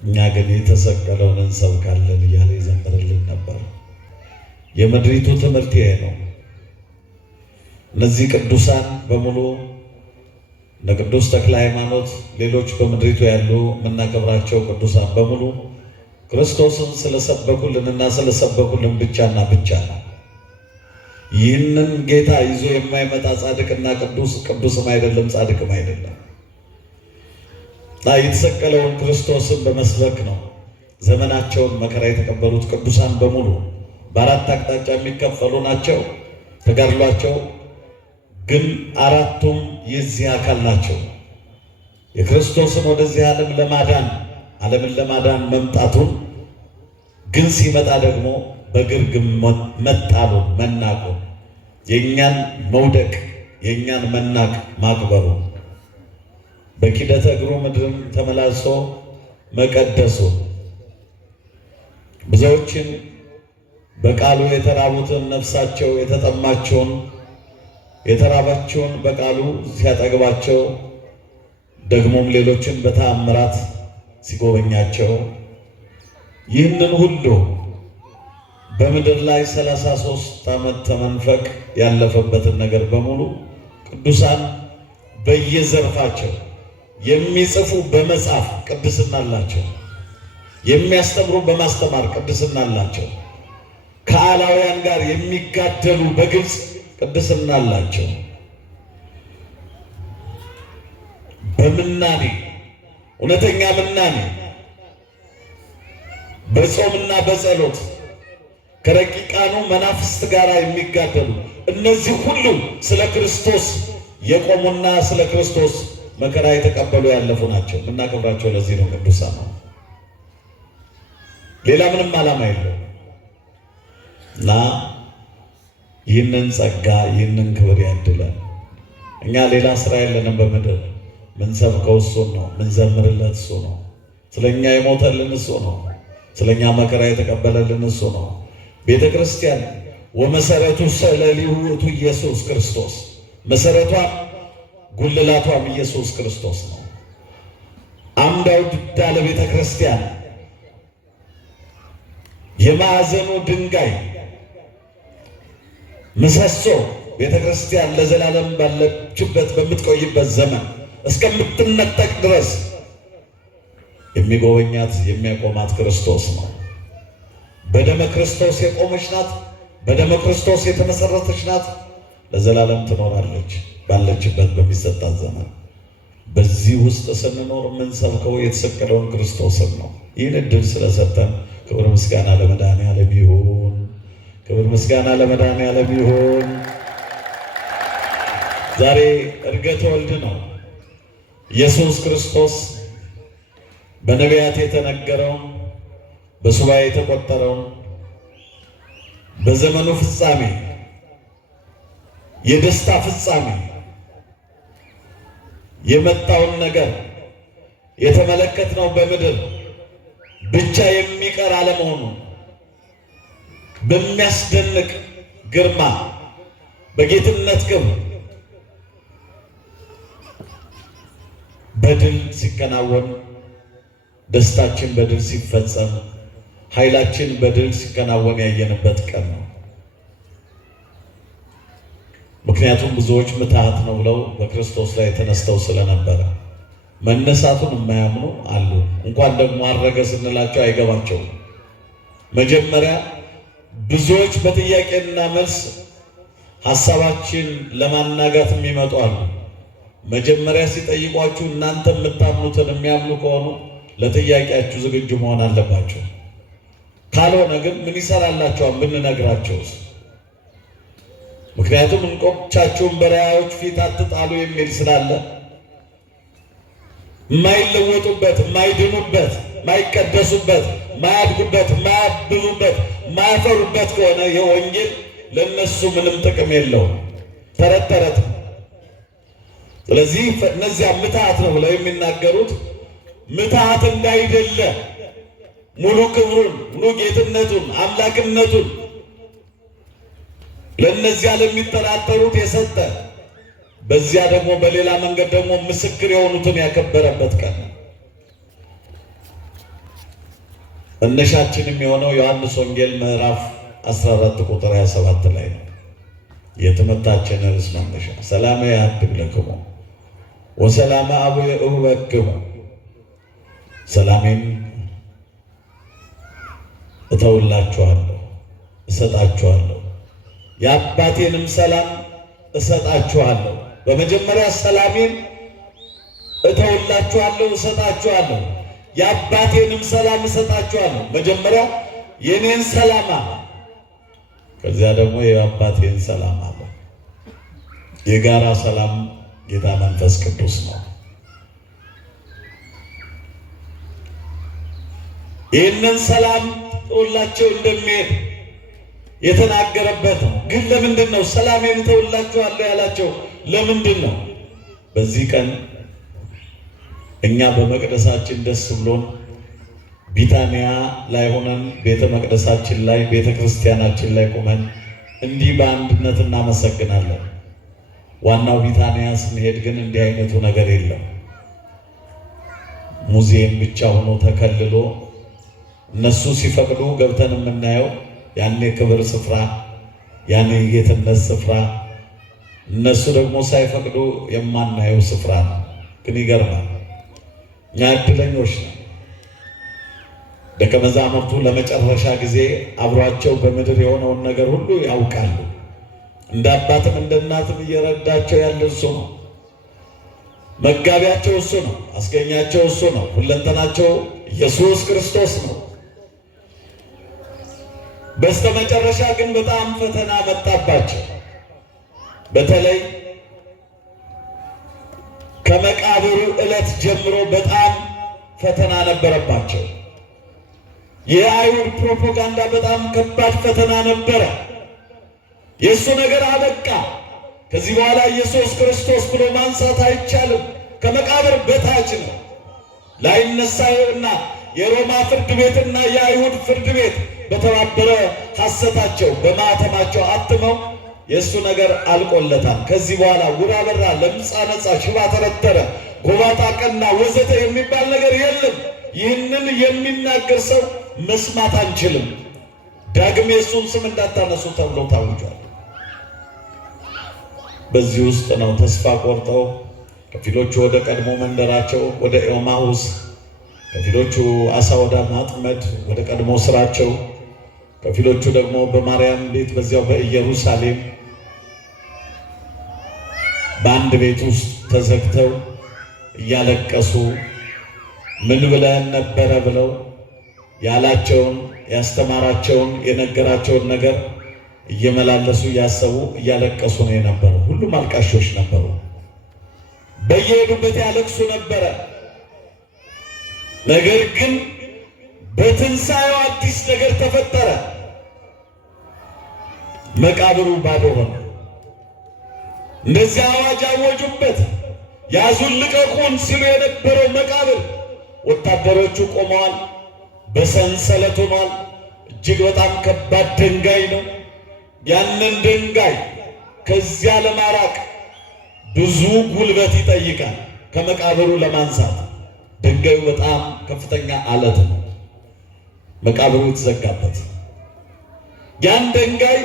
እኛ ግን የተሰቀለውን እንሰብካለን እያለ ይዘምርልን ነበር። የምድሪቱ ትምህርት ይሄ ነው። እነዚህ ቅዱሳን በሙሉ እነ ቅዱስ ተክለ ሃይማኖት፣ ሌሎች በምድሪቱ ያሉ የምናከብራቸው ቅዱሳን በሙሉ ክርስቶስን ስለሰበኩልንና ስለሰበኩልን ብቻና ብቻ ነው። ይህንን ጌታ ይዞ የማይመጣ ጻድቅና ቅዱስም አይደለም፣ ጻድቅም አይደለም። የተሰቀለውን ክርስቶስን በመስበክ ነው ዘመናቸውን መከራ የተቀበሉት ቅዱሳን በሙሉ። በአራት አቅጣጫ የሚከፈሉ ናቸው ተጋድሏቸው፣ ግን አራቱም የዚህ አካል ናቸው። የክርስቶስን ወደዚህ ዓለምን ለማዳን መምጣቱን ግን ሲመጣ ደግሞ በግርግም መጣሉን መናቁን፣ የእኛን መውደቅ የእኛን መናቅ ማክበሩ፣ በኪደተ እግሩ ምድርም ተመላልሶ መቀደሱ፣ ብዙዎችን በቃሉ የተራቡትን ነፍሳቸው የተጠማቸውን የተራባቸውን በቃሉ ሲያጠግባቸው፣ ደግሞም ሌሎችን በተአምራት ሲጎበኛቸው፣ ይህንን ሁሉ በምድር ላይ 33 ዓመት ተመንፈቅ ያለፈበትን ነገር በሙሉ ቅዱሳን በየዘርፋቸው የሚጽፉ በመጻፍ ቅድስና አላቸው። የሚያስተምሩ በማስተማር ቅድስና አላቸው። ከአላውያን ጋር የሚጋደሉ በግልጽ ቅድስና አላቸው። በምናኔ እውነተኛ ምናኔ በጾምና በጸሎት ከረቂቃኑ መናፍስት ጋር የሚጋደሉ እነዚህ ሁሉ ስለ ክርስቶስ የቆሙና ስለ ክርስቶስ መከራ የተቀበሉ ያለፉ ናቸው። የምናከብራቸው ለዚህ ነው። ቅዱሳን ነው፣ ሌላ ምንም ዓላማ የለው እና ይህንን ጸጋ ይህንን ክብር ያድለን። እኛ ሌላ ስራ የለንም በምድር። ምንሰብከው እሱን ነው፣ ምንዘምርለት እሱ ነው፣ ስለኛ የሞተልን እሱ ነው፣ ስለኛ መከራ የተቀበለልን እሱ ነው። ቤተ ክርስቲያን ወመሰረቱ ሰለሊሁ ውእቱ ኢየሱስ ክርስቶስ፣ መሰረቷም ጉልላቷም ኢየሱስ ክርስቶስ ነው። አምዳው ድዳ ለቤተ ክርስቲያን የማዕዘኑ ድንጋይ ምሰሶ ቤተ ክርስቲያን ለዘላለም ባለችበት በምትቆይበት ዘመን እስከምትነጠቅ ድረስ የሚጎበኛት የሚያቆማት ክርስቶስ ነው። በደመ ክርስቶስ የቆመች ናት። በደመ ክርስቶስ የተመሰረተች ናት። ለዘላለም ትኖራለች ባለችበት በሚሰጣት ዘመን። በዚህ ውስጥ ስንኖር የምንሰብከው የተሰቀለውን ክርስቶስን ነው። ይህን እድል ስለሰጠን ክብር ምስጋና ለመድኃኔዓለም ይሁን። ክብር ምስጋና ለመድኃኔዓለም ይሁን። ዛሬ ዕርገተ ወልድ ነው። ኢየሱስ ክርስቶስ በነቢያት የተነገረውን በሱባኤ የተቆጠረውን በዘመኑ ፍጻሜ የደስታ ፍጻሜ የመጣውን ነገር የተመለከትነው በምድር ብቻ የሚቀር አለመሆኑ በሚያስደንቅ ግርማ በጌትነት ክብር በድል ሲከናወን፣ ደስታችን በድል ሲፈጸም፣ ኃይላችን በድል ሲከናወን ያየንበት ቀን ነው። ምክንያቱም ብዙዎች ምትሃት ነው ብለው በክርስቶስ ላይ ተነስተው ስለነበረ መነሳቱን የማያምኑ አሉ። እንኳን ደግሞ አረገ ስንላቸው አይገባቸውም። መጀመሪያ ብዙዎች በጥያቄና መልስ ሐሳባችን ለማናጋት የሚመጡ አሉ። መጀመሪያ ሲጠይቋችሁ እናንተ የምታምኑትን የሚያምኑ ከሆኑ ለጥያቄያችሁ ዝግጁ መሆን አለባቸው። ካልሆነ ግን ምን ይሰራላቸዋል ብንነግራቸውስ? ምክንያቱም እንቆቻችሁን በራያዎች ፊት አትጣሉ የሚል ስላለ የማይለወጡበት፣ የማይድኑበት፣ የማይቀደሱበት፣ የማያድጉበት፣ የማያብቡበት፣ የማያፈሩበት ከሆነ የወንጌል ለነሱ ምንም ጥቅም የለውም፣ ተረት ተረት ነው። ስለዚህ እነዚያ ምትሃት ነው ብለው የሚናገሩት ምትሃት እንዳይደለ ሙሉ ክብሩን ሙሉ ጌትነቱን አምላክነቱን ለነዚያ ለሚጠራጠሩት የሰጠ በዚያ ደግሞ በሌላ መንገድ ደግሞ ምስክር የሆኑትን ያከበረበት ቀን። መነሻችን የሚሆነው ዮሐንስ ወንጌል ምዕራፍ 14 ቁጥር 27 ላይ ነው። የትምህርታችን ርዕስ መነሻ ሰላም ያድግ ለክሙ ወሰላም አቡየ እሁበክሙ፣ ሰላሜን እተውላችኋለሁ እሰጣችኋለሁ፣ የአባቴንም ሰላም እሰጣችኋለሁ። በመጀመሪያ ሰላሜን እተውላችኋለሁ እሰጣችኋለሁ፣ የአባቴንም ሰላም እሰጣችኋለሁ። መጀመሪያ የኔን ሰላም አለ፣ ከዚያ ደግሞ የአባቴን ሰላም አለ። የጋራ ሰላም ጌታ መንፈስ ቅዱስ ነው። ይህንን ሰላም ተውላቸው እንደሚሄድ የተናገረበት ነው። ግን ለምንድን ነው ሰላሜን እተውላችኋለሁ ያላቸው? ለምንድን ነው? በዚህ ቀን እኛ በመቅደሳችን ደስ ብሎን ቢታንያ ላይ ሆነን ቤተ መቅደሳችን ላይ ቤተ ክርስቲያናችን ላይ ቆመን እንዲህ በአንድነት እናመሰግናለን። ዋናው ቢታንያ ስንሄድ ግን እንዲህ አይነቱ ነገር የለም። ሙዚየም ብቻ ሆኖ ተከልሎ እነሱ ሲፈቅዱ ገብተን የምናየው ያኔ ክብር ስፍራ፣ ያኔ የጌትነት ስፍራ፣ እነሱ ደግሞ ሳይፈቅዱ የማናየው ስፍራ ነው። ግን ይገርማል። እኛ እድለኞች ነው። ደቀ መዛሙርቱ ለመጨረሻ ጊዜ አብሯቸው በምድር የሆነውን ነገር ሁሉ ያውቃሉ። እንደ አባትም እንደ እናትም እየረዳቸው ያለ እሱ ነው። መጋቢያቸው እሱ ነው። አስገኛቸው እሱ ነው። ሁለንተናቸው ኢየሱስ ክርስቶስ ነው። በስተመጨረሻ ግን በጣም ፈተና መጣባቸው። በተለይ ከመቃብሩ ዕለት ጀምሮ በጣም ፈተና ነበረባቸው። የአይሁድ ፕሮፓጋንዳ በጣም ከባድ ፈተና ነበረ። የእሱ ነገር አበቃ። ከዚህ በኋላ ኢየሱስ ክርስቶስ ብሎ ማንሳት አይቻልም። ከመቃብር በታች ነው። ላይነሳውና የሮማ ፍርድ ቤትና የአይሁድ ፍርድ ቤት በተባበረ ሐሰታቸው በማተማቸው አትመው የእሱ ነገር አልቆለታል። ከዚህ በኋላ ውራ በራ፣ ለምጻ ነጻ፣ ሽባ ተረተረ፣ ጎባጣ ቀና ወዘተ የሚባል ነገር የለም። ይህንን የሚናገር ሰው መስማት አንችልም። ዳግም የእሱን ስም እንዳታነሱ ተብሎ ታውጇል። በዚህ ውስጥ ነው ተስፋ ቆርጠው ከፊሎቹ ወደ ቀድሞ መንደራቸው ወደ ኤማሁስ፣ ከፊሎቹ አሳ ወደ ማጥመድ ወደ ቀድሞ ስራቸው፣ ከፊሎቹ ደግሞ በማርያም ቤት በዚያው በኢየሩሳሌም በአንድ ቤት ውስጥ ተዘግተው እያለቀሱ ምን ብለን ነበረ ብለው ያላቸውን ያስተማራቸውን የነገራቸውን ነገር እየመላለሱ እያሰቡ እያለቀሱ ነው የነበሩ። ሁሉም አልቃሾች ነበሩ። በየሄዱበት ያለቅሱ ነበረ። ነገር ግን በትንሣኤው አዲስ ነገር ተፈጠረ። መቃብሩ ባዶ ሆነ። እንደዚህ አዋጅ አወጁበት። ያዙን ልቀቁን ሲሉ የነበረው መቃብር ወታደሮቹ ቆመዋል። በሰንሰለት ሆኗል። እጅግ በጣም ከባድ ድንጋይ ነው። ያንን ድንጋይ ከዚያ ለማራቅ ብዙ ጉልበት ይጠይቃል። ከመቃብሩ ለማንሳት ድንጋዩ በጣም ከፍተኛ አለት ነው። መቃብሩ የተዘጋበት ያን ድንጋይ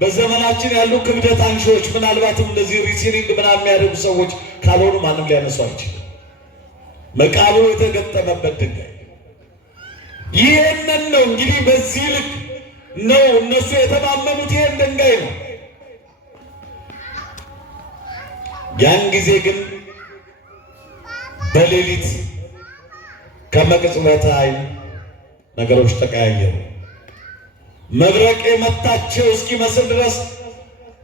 በዘመናችን ያሉ ክብደት አንሺዎች ምናልባትም እንደዚህ ሪሲሊንግ ምናምን የሚያደርጉ ሰዎች ካልሆኑ ማንም ሊያነሱ አይችልም። መቃብሩ የተገጠመበት ድንጋይ ይህንን ነው። እንግዲህ በዚህ ልክ ነው እነሱ የተማመኑት፣ ይህን ድንጋይ ነው። ያን ጊዜ ግን በሌሊት ከመቅጽበት ዓይን ነገሮች ተቀያየሩ። መብረቅ የመታቸው እስኪመስል ድረስ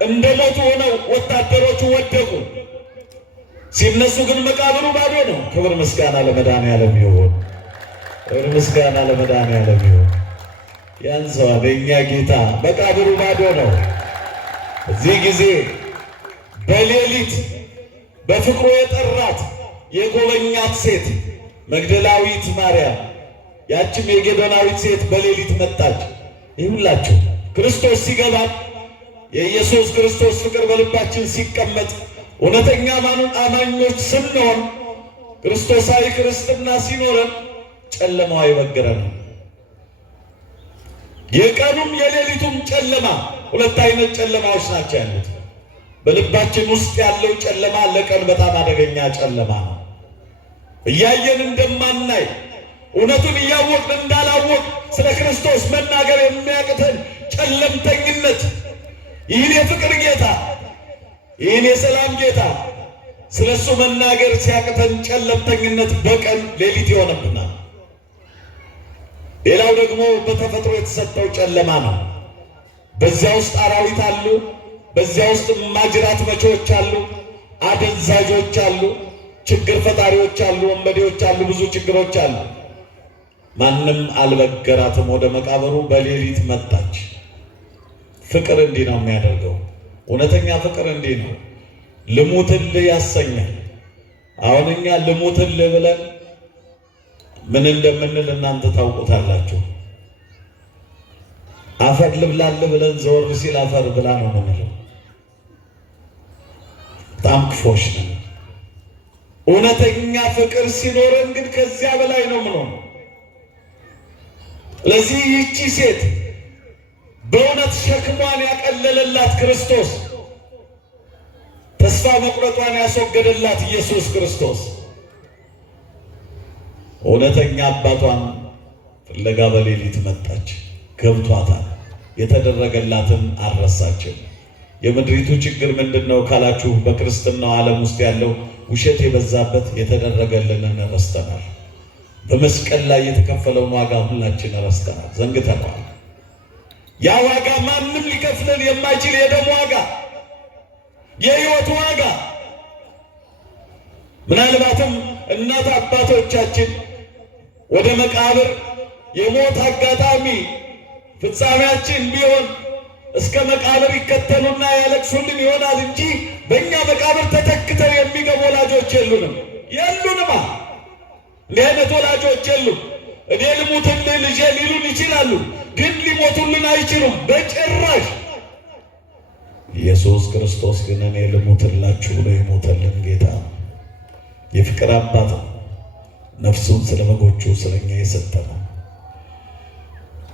እንደሞቱ ሆነው ወታደሮቹ ወደቁ። ሲነሱ ግን መቃብሩ ባዶ ነው። ክብር ምስጋና ለመድኃኔዓለም ይሁን። ክብር ምስጋና ለመድኃኔዓለም ይሁን። ያንሰዋል የእኛ ጌታ። መቃብሩ ባዶ ነው። እዚህ ጊዜ በሌሊት በፍቅሩ የጠራት የጎበኛት ሴት መግደላዊት ማርያም፣ ያችም የጌዶናዊት ሴት በሌሊት መጣች። ይሁላችሁ ክርስቶስ ሲገባ የኢየሱስ ክርስቶስ ፍቅር በልባችን ሲቀመጥ እውነተኛ አማኞች ስንሆን ክርስቶሳዊ ክርስትና ሲኖረን ጨለማው አይበግረንም። የቀኑም የሌሊቱም ጨለማ ሁለት አይነት ጨለማዎች ናቸው ያሉት። በልባችን ውስጥ ያለው ጨለማ ለቀን በጣም አደገኛ ጨለማ ነው። እያየን እንደማናይ እውነቱን እያወቅን እንዳላወቅ ስለ ክርስቶስ መናገር የሚያቅተን ጨለምተኝነት፣ ይህን የፍቅር ጌታ፣ ይህን የሰላም ጌታ ስለሱ መናገር ሲያቅተን ጨለምተኝነት በቀን ሌሊት ይሆንብናል። ሌላው ደግሞ በተፈጥሮ የተሰጠው ጨለማ ነው። በዚያ ውስጥ አራዊት አሉ፣ በዚያ ውስጥ ማጅራት መቼዎች አሉ፣ አደንዛዦች አሉ፣ ችግር ፈጣሪዎች አሉ፣ ወንበዴዎች አሉ፣ ብዙ ችግሮች አሉ። ማንም አልበገራትም። ወደ መቃብሩ በሌሊት መጣች። ፍቅር እንዲህ ነው የሚያደርገው። እውነተኛ ፍቅር እንዲህ ነው። ልሙትልህ ያሰኛል። አሁን እኛ ልሙትልህ ብለን ምን እንደምንል እናንተ ታውቁታላችሁ። አፈር ልብላልህ ብለን ዘወር ሲል አፈር ብላ ነው የምንለው። በጣም ክፎች ነን። እውነተኛ ፍቅር ሲኖረን ግን ከዚያ በላይ ነው የምንሆነው። ለዚህ ይህቺ ሴት በእውነት ሸክሟን ያቀለለላት ክርስቶስ፣ ተስፋ መቁረጧን ያስወገደላት ኢየሱስ ክርስቶስ እውነተኛ አባቷን ፍለጋ በሌሊት መጣች። ገብቷታል። የተደረገላትን አልረሳችም። የምድሪቱ ችግር ምንድነው ካላችሁ፣ በክርስትናው ዓለም ውስጥ ያለው ውሸት የበዛበት የተደረገልንን ረስተናል። በመስቀል ላይ የተከፈለውን ዋጋ ሁላችን ረስተናል፣ ዘንግተናል። ያ ዋጋ ማንም ሊከፍለን የማይችል የደም ዋጋ፣ የሕይወት ዋጋ። ምናልባትም እናት አባቶቻችን ወደ መቃብር የሞት አጋጣሚ ፍጻሜያችን ቢሆን እስከ መቃብር ይከተሉና ያለቅሱልን ይሆናል እንጂ በእኛ መቃብር ተተክተው የሚገቡ ወላጆች የሉንማ። እንዲህ አይነት ወላጆች የሉም። እኔ ልሙትልህ ልጄ ሊሉን ይችላሉ፣ ግን ሊሞቱልን አይችሉም በጭራሽ። ኢየሱስ ክርስቶስ ግን እኔ ልሙትላችሁ ብሎ የሞተልን ጌታ፣ የፍቅር አባት ነው። ነፍሱን ስለ በጎቹ ስለኛ የሰጠ ነው።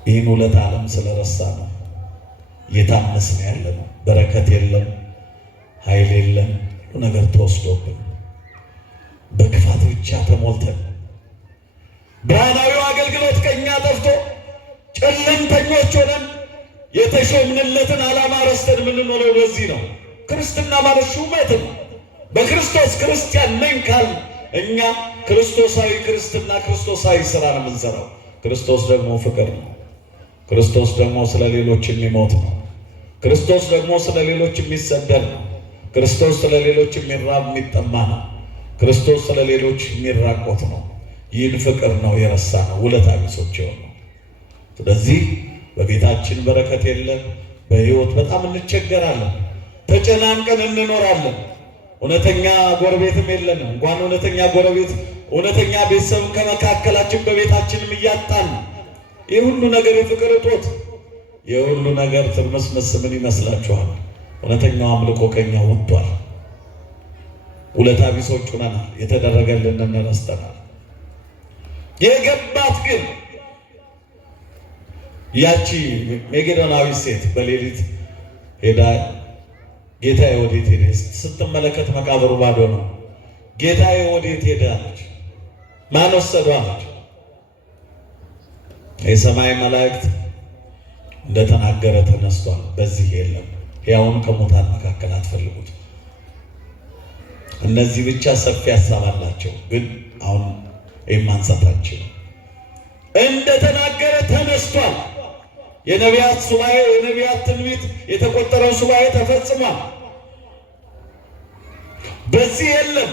ይህን ውለት ዓለም ስለረሳ ነው እየታመስን ያለ ነው። በረከት የለም፣ ኃይል የለም፣ ሁሉ ነገር ተወስዶብን በክፋት ብቻ ተሞልተን ብርሃናዊው አገልግሎት ከእኛ ጠፍቶ ጨለምተኞች ሆነን የተሾምንለትን ዓላማ ረስተን የምንኖረው በዚህ ነው። ክርስትና ማለት ሹመት ነው። በክርስቶስ ክርስቲያን ነኝ ካል እኛ ክርስቶሳዊ ክርስትና ክርስቶሳዊ ሥራ ነው የምንሰራው። ክርስቶስ ደግሞ ፍቅር ነው። ክርስቶስ ደግሞ ስለ ሌሎች የሚሞት ነው። ክርስቶስ ደግሞ ስለ ሌሎች የሚሰደድ ነው። ክርስቶስ ስለ ሌሎች የሚራብ የሚጠማ ነው። ክርስቶስ ስለ ሌሎች የሚራቆት ነው። ይህን ፍቅር ነው የረሳ ነው ውለታ ቢሶች የሆነው። ስለዚህ በቤታችን በረከት የለም። በሕይወት በጣም እንቸገራለን። ተጨናንቀን እንኖራለን። እውነተኛ ጎረቤትም የለንም። እንኳን እውነተኛ ጎረቤት እውነተኛ ቤተሰብ ከመካከላችን በቤታችንም እያጣን፣ ይህ ሁሉ ነገር የፍቅር እጦት፣ የሁሉ ነገር ትርምስምስ ምን ይመስላችኋል? እውነተኛው አምልኮ ከኛ ወጥቷል። ውለታ ቢሶች ሆነናል። የተደረገልንን ረስተናል። የገባት ግን ያቺ መጌዶናዊት ሴት በሌሊት ሄዳ ጌታዬ ወዴት ሄደ ስትመለከት መቃብሩ ባዶ ነው። ጌታዬ ወዴት ሄደ አለች። ማን ወሰደው አለች። የሰማይ መላእክት እንደተናገረ ተነስቷል፣ በዚህ የለም። ሕያውን ከሙታን መካከል አትፈልጉት። እነዚህ ብቻ ሰፊ ሀሳብ አላቸው፣ ግን አሁን የማንሳታቸው እንደተናገረ ተነስቷል። የነቢያት ሱባኤ፣ የነቢያት ትንቢት የተቆጠረው ሱባኤ ተፈጽሟል። በዚህ የለም።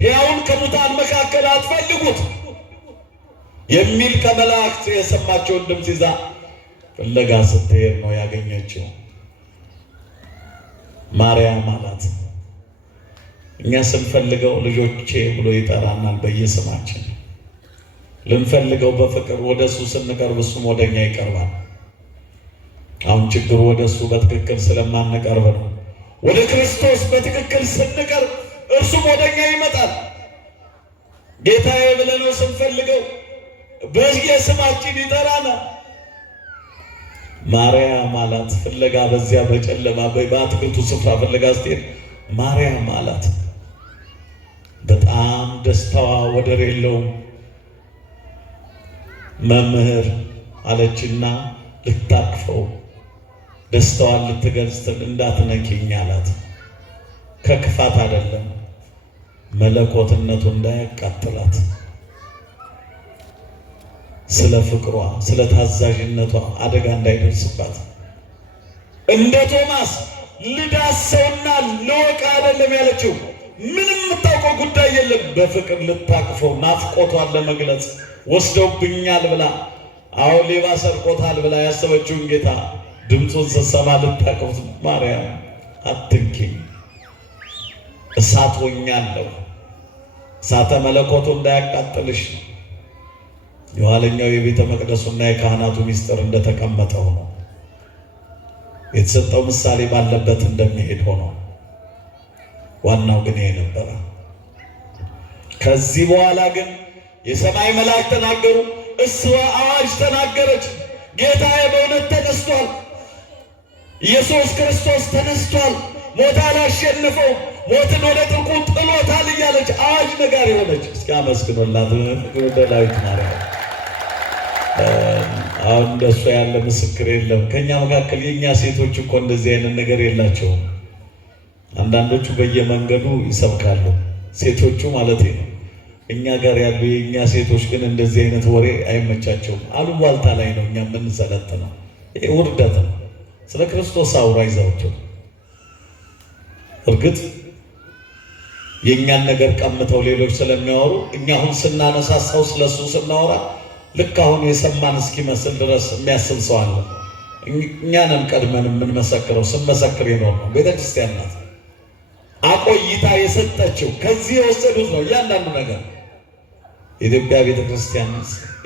ሕያውን ከሙታን መካከል አትፈልጉት የሚል ከመላእክት የሰማቸውን ድምፅ ይዛ ፍለጋ ስትሄድ ነው ያገኘችው። ማርያም አላት። እኛ ስንፈልገው ልጆቼ ብሎ ይጠራናል በየስማችን። ልንፈልገው በፍቅር ወደ እሱ ስንቀርብ እሱም ወደኛ ይቀርባል። አሁን ችግሩ ወደ እሱ በትክክል ስለማንቀርብ ነው። ወደ ክርስቶስ በትክክል ስንቀርብ እርሱም ወደኛ ይመጣል። ጌታዬ ብለነው ስንፈልገው በየስማችን ይጠራናል። ማርያም አላት። ፍለጋ በዚያ በጨለማ በአትክልቱ ስፍራ ፍለጋ ስትሄድ ማርያም አላት። በጣም ደስታዋ ወደር የለውም። መምህር አለችና ልታቅፈው ደስታዋን ልትገልጽ እንዳትነኪኝ አላት። ከክፋት አይደለም፣ መለኮትነቱ እንዳያቃጥላት ስለ ፍቅሯ ስለ ታዛዥነቷ አደጋ እንዳይደርስባት። እንደ ቶማስ ልዳሰውና ልወቅ አይደለም ያለችው። ምንም የምታውቀው ጉዳይ የለም። በፍቅር ልታቅፈው ናፍቆቷን ለመግለጽ ወስደውብኛል ብላ ሌባ ሰርቆታል ብላ ያሰበችውን ጌታ ድምፁን ስትሰማ ልታቅፍ ማርያም አትንኪኝ፣ እሳት ሆኛለሁ፣ እሳተ መለኮቱ እንዳያቃጥልሽ። የኋለኛው የቤተ መቅደሱና የካህናቱ ምስጢር እንደተቀመጠው ነው። የተሰጠው ምሳሌ ባለበት እንደሚሄድ ሆኖ ዋናው ግን ይሄ ነበረ። ከዚህ በኋላ ግን የሰማይ መላእክት ተናገሩ፣ እሷ አዋጅ ተናገረች። ጌታዬ በእውነት ተነስቷል፣ ኢየሱስ ክርስቶስ ተነስቷል፣ ሞት አላሸነፈው፣ ሞትን ወደ ጥልቁ ጥሎታል እያለች አዋጅ ነጋሪ ሆነች። እስኪ አመስግኖላት ወደ ዳዊት ማርያም። አሁን እንደሷ ያለ ምስክር የለም። ከኛ መካከል የኛ ሴቶች እኮ እንደዚህ አይነት ነገር የላቸውም። አንዳንዶቹ በየመንገዱ ይሰብካሉ፣ ሴቶቹ ማለት ነው። እኛ ጋር ያሉ የኛ ሴቶች ግን እንደዚህ አይነት ወሬ አይመቻቸውም። አሉባልታ ላይ ነው እኛ የምንሰለጥነው። ይሄ ውርደት ነው። ስለ ክርስቶስ አውራ ይዛቸው። እርግጥ የእኛን ነገር ቀምተው ሌሎች ስለሚያወሩ እኛ አሁን ስናነሳሳው ስለሱ ስናወራ ልክ አሁን የሰማን እስኪመስል ድረስ የሚያስብ ሰው አለ። እኛንን ቀድመን የምንመሰክረው ስንመሰክር ይኖር ነው። ቤተክርስቲያን ናት አቆይታ የሰጠችው፣ ከዚህ የወሰዱት ነው እያንዳንዱ ነገር። የኢትዮጵያ ቤተክርስቲያን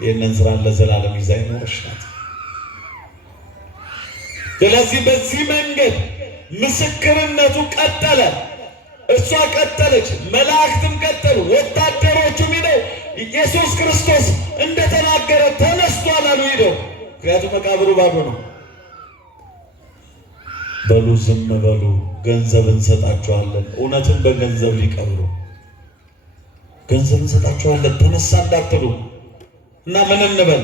ይህንን ስራ ለዘላለም ይዛ ይኖርሽ ናት። ስለዚህ በዚህ መንገድ ምስክርነቱ ቀጠለ። እሷ ቀጠለች፣ መላእክትም ቀጠሉ፣ ወታደሮቹም ሄደው ኢየሱስ ክርስቶስ እንደተናገረ ተነስቷል አሉ ሄደው። ምክንያቱም መቃብሩ ባዶ ነው። በሉ ዝም በሉ፣ ገንዘብ እንሰጣችኋለን። እውነትን በገንዘብ ሊቀብሩ ገንዘብ እንሰጣችኋለን ተነሳ እንዳትሉ እና ምን እንበል?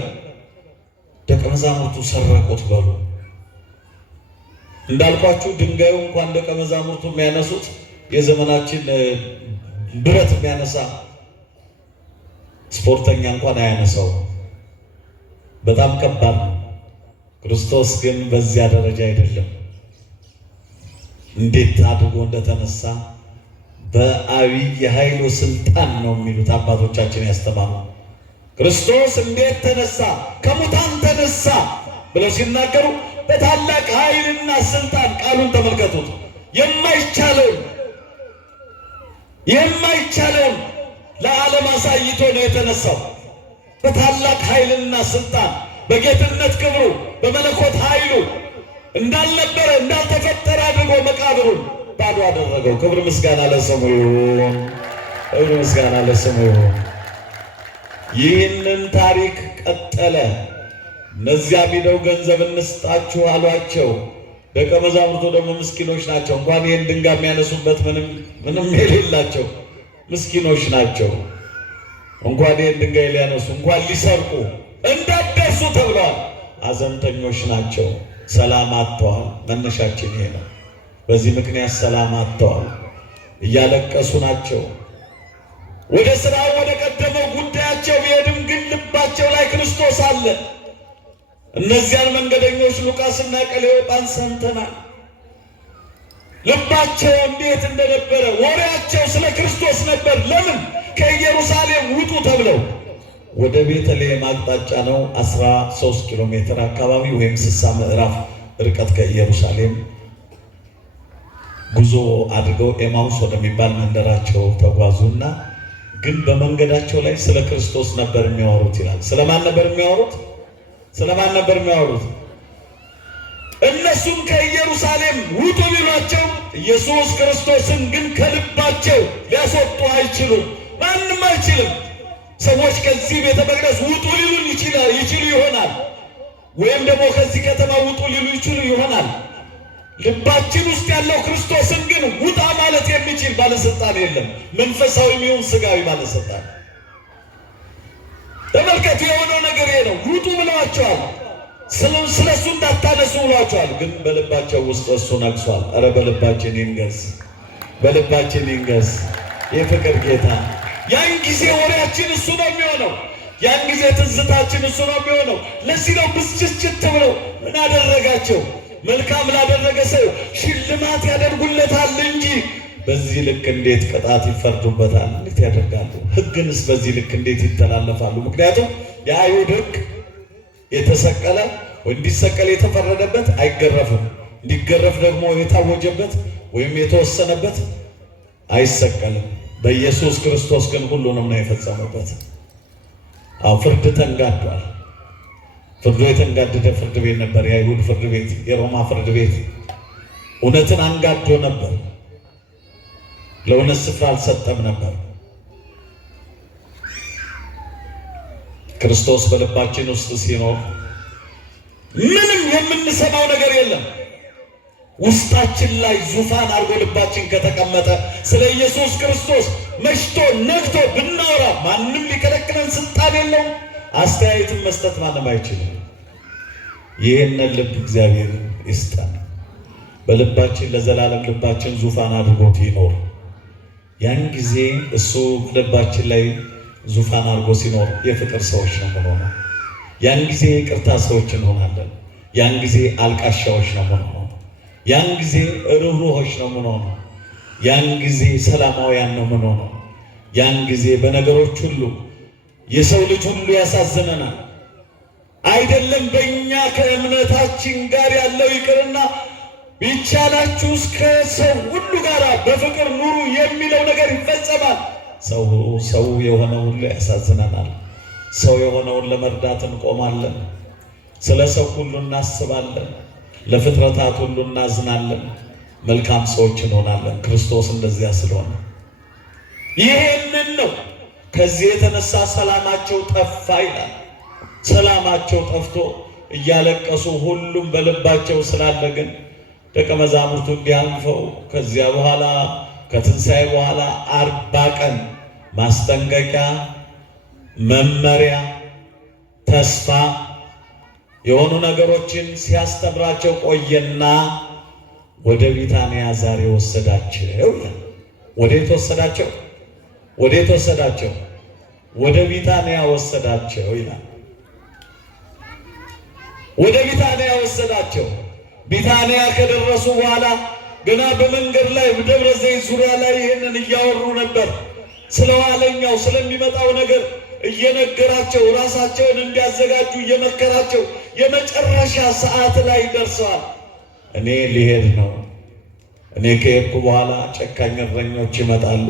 ደቀ መዛሙርቱ ሰረቁት በሉ። እንዳልኳችሁ ድንጋዩ እንኳን ደቀ መዛሙርቱ የሚያነሱት የዘመናችን ብረት የሚያነሳ ስፖርተኛ እንኳን አያነሳው። በጣም ከባድ ነው። ክርስቶስ ግን በዚያ ደረጃ አይደለም። እንዴት አድርጎ እንደተነሳ በአብይ ኃይሉ ስልጣን ነው የሚሉት አባቶቻችን ያስተማሩ። ክርስቶስ እንዴት ተነሳ? ከሙታን ተነሳ ብለው ሲናገሩ በታላቅ ኃይልና ስልጣን። ቃሉን ተመልከቱት። የማይቻለውን ለዓለም አሳይቶ ነው የተነሳው። በታላቅ ኃይልና ስልጣን፣ በጌትነት ክብሩ፣ በመለኮት ኃይሉ እንዳልነበረ እንዳልተፈጠረ አድርጎ መቃብሩን ባዶ አደረገው። ክብር ምስጋና ለስሙ ይሁን። ክብር ምስጋና ለስሙ ይሁን። ይህንን ታሪክ ቀጠለ። እነዚያ ቢደው ገንዘብ እንስጣችሁ አሏቸው። ደቀ መዛሙርቱ ደግሞ ምስኪኖች ናቸው። እንኳን ይህን ድንጋይ የሚያነሱበት ምንም የሌላቸው ምስኪኖች ናቸው። እንኳን ይህን ድንጋይ ሊያነሱ እንኳን ሊሰርቁ እንዳትደርሱ ተብለዋል። አዘንተኞች ናቸው። ሰላም አጥተዋል። መነሻችን ይሄ ነው። በዚህ ምክንያት ሰላም አጥተዋል። እያለቀሱ ናቸው። ወደ ስራው ወደ ቀደመው ጉዳያቸው ቢሄድም ግን ልባቸው ላይ ክርስቶስ አለ። እነዚያን መንገደኞች ሉቃስና ቀሌዮጳን ሰምተናል። ልባቸው እንዴት እንደነበረ ወሬያቸው ስለ ክርስቶስ ነበር። ለምን? ከኢየሩሳሌም ውጡ ተብለው ወደ ቤተልሔም አቅጣጫ ነው። 13 ኪሎ ሜትር አካባቢ ወይም 60 ምዕራፍ ርቀት ከኢየሩሳሌም ጉዞ አድርገው ኤማውስ ወደሚባል መንደራቸው ተጓዙና ግን በመንገዳቸው ላይ ስለ ክርስቶስ ነበር የሚያወሩት ይላል። ስለማን ነበር የሚያወሩት? እነሱም ከኢየሩሳሌም ውጡ ቢሏቸው ኢየሱስ ክርስቶስን ግን ከልባቸው ሊያስወጡ አይችሉም። ማንም አይችልም። ሰዎች ከዚህ ቤተ መቅደስ ውጡ ሊሉን ይችሉ ይሆናል። ወይም ደግሞ ከዚህ ከተማ ውጡ ሊሉ ይችሉ ይሆናል። ልባችን ውስጥ ያለው ክርስቶስን ግን ውጣ ማለት የሚችል ባለስልጣን የለም። መንፈሳዊ ይሁን ስጋዊ ባለስልጣን። ተመልከቱ፣ የሆነው ነገር ይሄ ነው። ውጡ ብለዋቸዋል። ስለሱ እንዳታነሱ ብለዋቸዋል። ግን በልባቸው ውስጥ እሱ ነግሷል። ኧረ በልባችን ይንገስ፣ በልባችን ይንገስ የፍቅር ጌታ። ያን ጊዜ ወሬያችን እሱ ነው የሚሆነው። ያን ጊዜ ትዝታችን እሱ ነው የሚሆነው። ለዚህ ነው ብስጭት ብለው ምን አደረጋቸው? መልካም ላደረገ ሰው ሽልማት ያደርጉለታል እንጂ በዚህ ልክ እንዴት ቅጣት ይፈርዱበታል? እንዴት ያደርጋሉ? ሕግንስ በዚህ ልክ እንዴት ይተላለፋሉ? ምክንያቱም የአይሁድ ሕግ የተሰቀለ እንዲሰቀል የተፈረደበት አይገረፍም፣ እንዲገረፍ ደግሞ የታወጀበት ወይም የተወሰነበት አይሰቀልም። በኢየሱስ ክርስቶስ ግን ሁሉንም ነው የፈጸመበት። ፍርድ ተንጋዷል። ፍርዱ የተንጋደደ ፍርድ ቤት ነበር የአይሁድ ፍርድ ቤት፣ የሮማ ፍርድ ቤት። እውነትን አንጋዶ ነበር። ለእውነት ስፍራ አልሰጠም ነበር። ክርስቶስ በልባችን ውስጥ ሲኖር ምንም የምንሰማው ነገር የለም። ውስጣችን ላይ ዙፋን አድርጎ ልባችን ከተቀመጠ ስለ ኢየሱስ ክርስቶስ መሽቶ ነግቶ ብናወራ ማንም ሊከለክለን ስልጣን የለውም። አስተያየትን መስጠት ማንም አይችልም። ይህንን ልብ እግዚአብሔር ይስጠን። በልባችን ለዘላለም ልባችን ዙፋን አድርጎት ይኖር። ያን ጊዜ እሱ ልባችን ላይ ዙፋን አድርጎ ሲኖር የፍቅር ሰዎች ነው የምንሆነው። ያን ጊዜ የይቅርታ ሰዎች እንሆናለን። ያን ጊዜ አልቃሻዎች ነው የምንሆነው። ያን ጊዜ ርኅሩኆች ነው የምንሆነው። ያን ጊዜ ሰላማውያን ነው የምንሆነው። ያን ጊዜ በነገሮች ሁሉ የሰው ልጅ ሁሉ ያሳዝነናል። አይደለም በእኛ ከእምነታችን ጋር ያለው ይቅርና ቢቻላችሁ እስከ ሰው ሁሉ ጋር በፍቅር ኑሩ የሚለው ነገር ይፈጸማል። ሰው የሆነ ሁሉ ያሳዝነናል። ሰው የሆነውን ለመርዳት እንቆማለን። ስለ ሰው ሁሉ እናስባለን። ለፍጥረታት ሁሉ እናዝናለን። መልካም ሰዎች እንሆናለን። ክርስቶስ እንደዚያ ስለሆነ ይሄንን ነው። ከዚህ የተነሳ ሰላማቸው ጠፋ ይላል። ሰላማቸው ጠፍቶ እያለቀሱ ሁሉም በልባቸው ስላለ ግን ደቀ መዛሙርቱ እንዲያልፈው ከዚያ በኋላ ከትንሣኤ በኋላ 40 ቀን ማስጠንቀቂያ፣ መመሪያ፣ ተስፋ የሆኑ ነገሮችን ሲያስተምራቸው ቆየና ወደ ቢታንያ ዛሬ ወሰዳቸው። ወዴት ወሰዳቸው? ወዴት ወሰዳቸው? ወደ ቢታንያ ወሰዳቸው ይላል። ወደ ቢታንያ ወሰዳቸው። ቢታንያ ከደረሱ በኋላ ገና በመንገድ ላይ በደብረ ዘይት ዙሪያ ላይ ይህንን እያወሩ ነበር። ስለ ኋለኛው ስለሚመጣው ነገር እየነገራቸው ራሳቸውን እንዲያዘጋጁ እየመከራቸው የመጨረሻ ሰዓት ላይ ደርሰዋል። እኔ ሊሄድ ነው፣ እኔ ከሄድኩ በኋላ ጨካኝ እረኞች ይመጣሉ።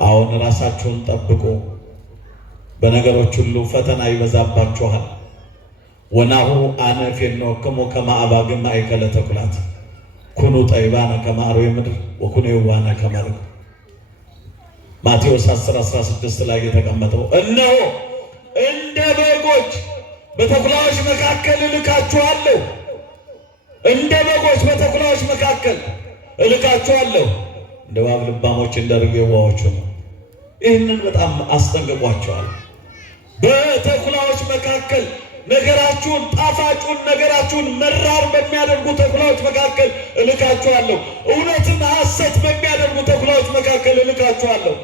አሁን ራሳችሁን ጠብቁ፣ በነገሮች ሁሉ ፈተና ይበዛባችኋል። ወናሁ አነ ፌኖክሙ ከመ አባግዕ ማእከለ ተኩላት ኩኑ ጠቢባነ ከመ አርዌ ምድር ወኩኑ የዋሃነ ከመ ርግብ። ማቴዎስ 10:16 ላይ የተቀመጠው እነሆ እንደ በጎች በተኩላዎች መካከል እልካችኋለሁ፣ እንደ በጎች በተኩላዎች መካከል እልካችኋለሁ። እንደ እባብ ልባሞች እንደ ርግብ የዋሆች ነው። ይህንን በጣም አስጠንቅቋቸዋል። በተኩላዎች መካከል ነገራችሁን ጣፋጩን ነገራችሁን መራር በሚያደርጉ ተኩላዎች መካከል እልካችኋለሁ። እውነትን ሐሰት በሚያደርጉ ተኩላዎች መካከል እልካችኋለሁ።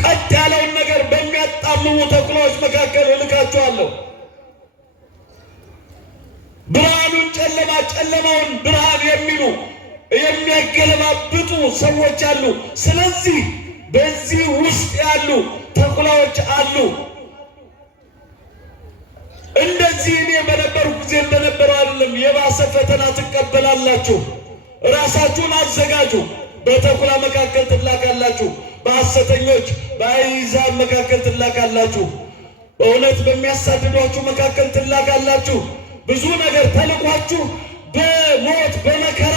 ቀጥ ያለውን ነገር በሚያጣምሙ ተኩላዎች መካከል እልካችኋለሁ። ብርሃኑን ጨለማ፣ ጨለማውን ብርሃን የሚሉ የሚያገለባብጡ ሰዎች አሉ። ስለዚህ በዚህ ውስጥ ያሉ ተኩላዎች አሉ። እንደዚህ እኔ በነበርኩ ጊዜ እንደነበረው አይደለም። የባሰ ፈተና ትቀበላላችሁ። ራሳችሁን አዘጋጁ። በተኩላ መካከል ትላካላችሁ። በሐሰተኞች በአሕዛብ መካከል ትላካላችሁ። በእውነት በሚያሳድዷችሁ መካከል ትላካላችሁ። ብዙ ነገር ተልኳችሁ በሞት በመከራ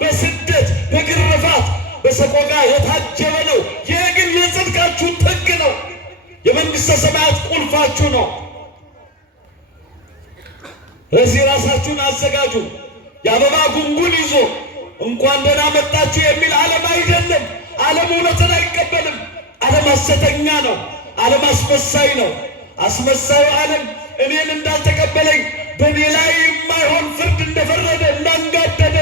በስደት በግርፋት በሰቆቃ የታጀበ ነው። ይህ ግን የጽድቃችሁ ጥግ ነው። የመንግሥተ ሰማያት ቁልፋችሁ ነው። ለዚህ ራሳችሁን አዘጋጁ። የአበባ ጉንጉን ይዞ እንኳን ደህና መጣችሁ የሚል ዓለም አይደለም። ዓለም እውነትን አይቀበልም። ዓለም ሐሰተኛ ነው። ዓለም አስመሳይ ነው። አስመሳዩ ዓለም እኔን እንዳልተቀበለኝ በእኔ ላይ የማይሆን ፍርድ እንደፈረደ እንዳንጋደደ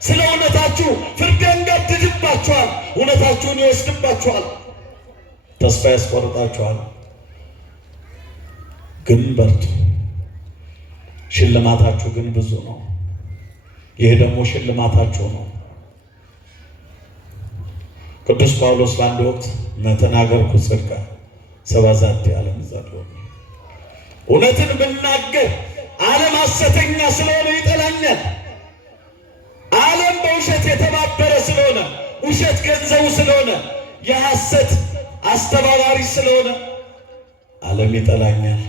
ስለ እውነታችሁ ፍርድ ያንጋድድባችኋል። እውነታችሁን ይወስድባችኋል። ተስፋ ያስቆርጣችኋል። ግን በርቱ። ሽልማታችሁ ግን ብዙ ነው። ይሄ ደግሞ ሽልማታችሁ ነው። ቅዱስ ጳውሎስ በአንድ ወቅት ተናገርኩ ጽድቀ ሰባዛት ዓለም ዘሮ እውነትን ብናገር ዓለም ሐሰተኛ ስለሆነ ይጠላኛል። ዓለም በውሸት የተባበረ ስለሆነ፣ ውሸት ገንዘቡ ስለሆነ፣ የሐሰት አስተባባሪ ስለሆነ ዓለም ይጠላኛል።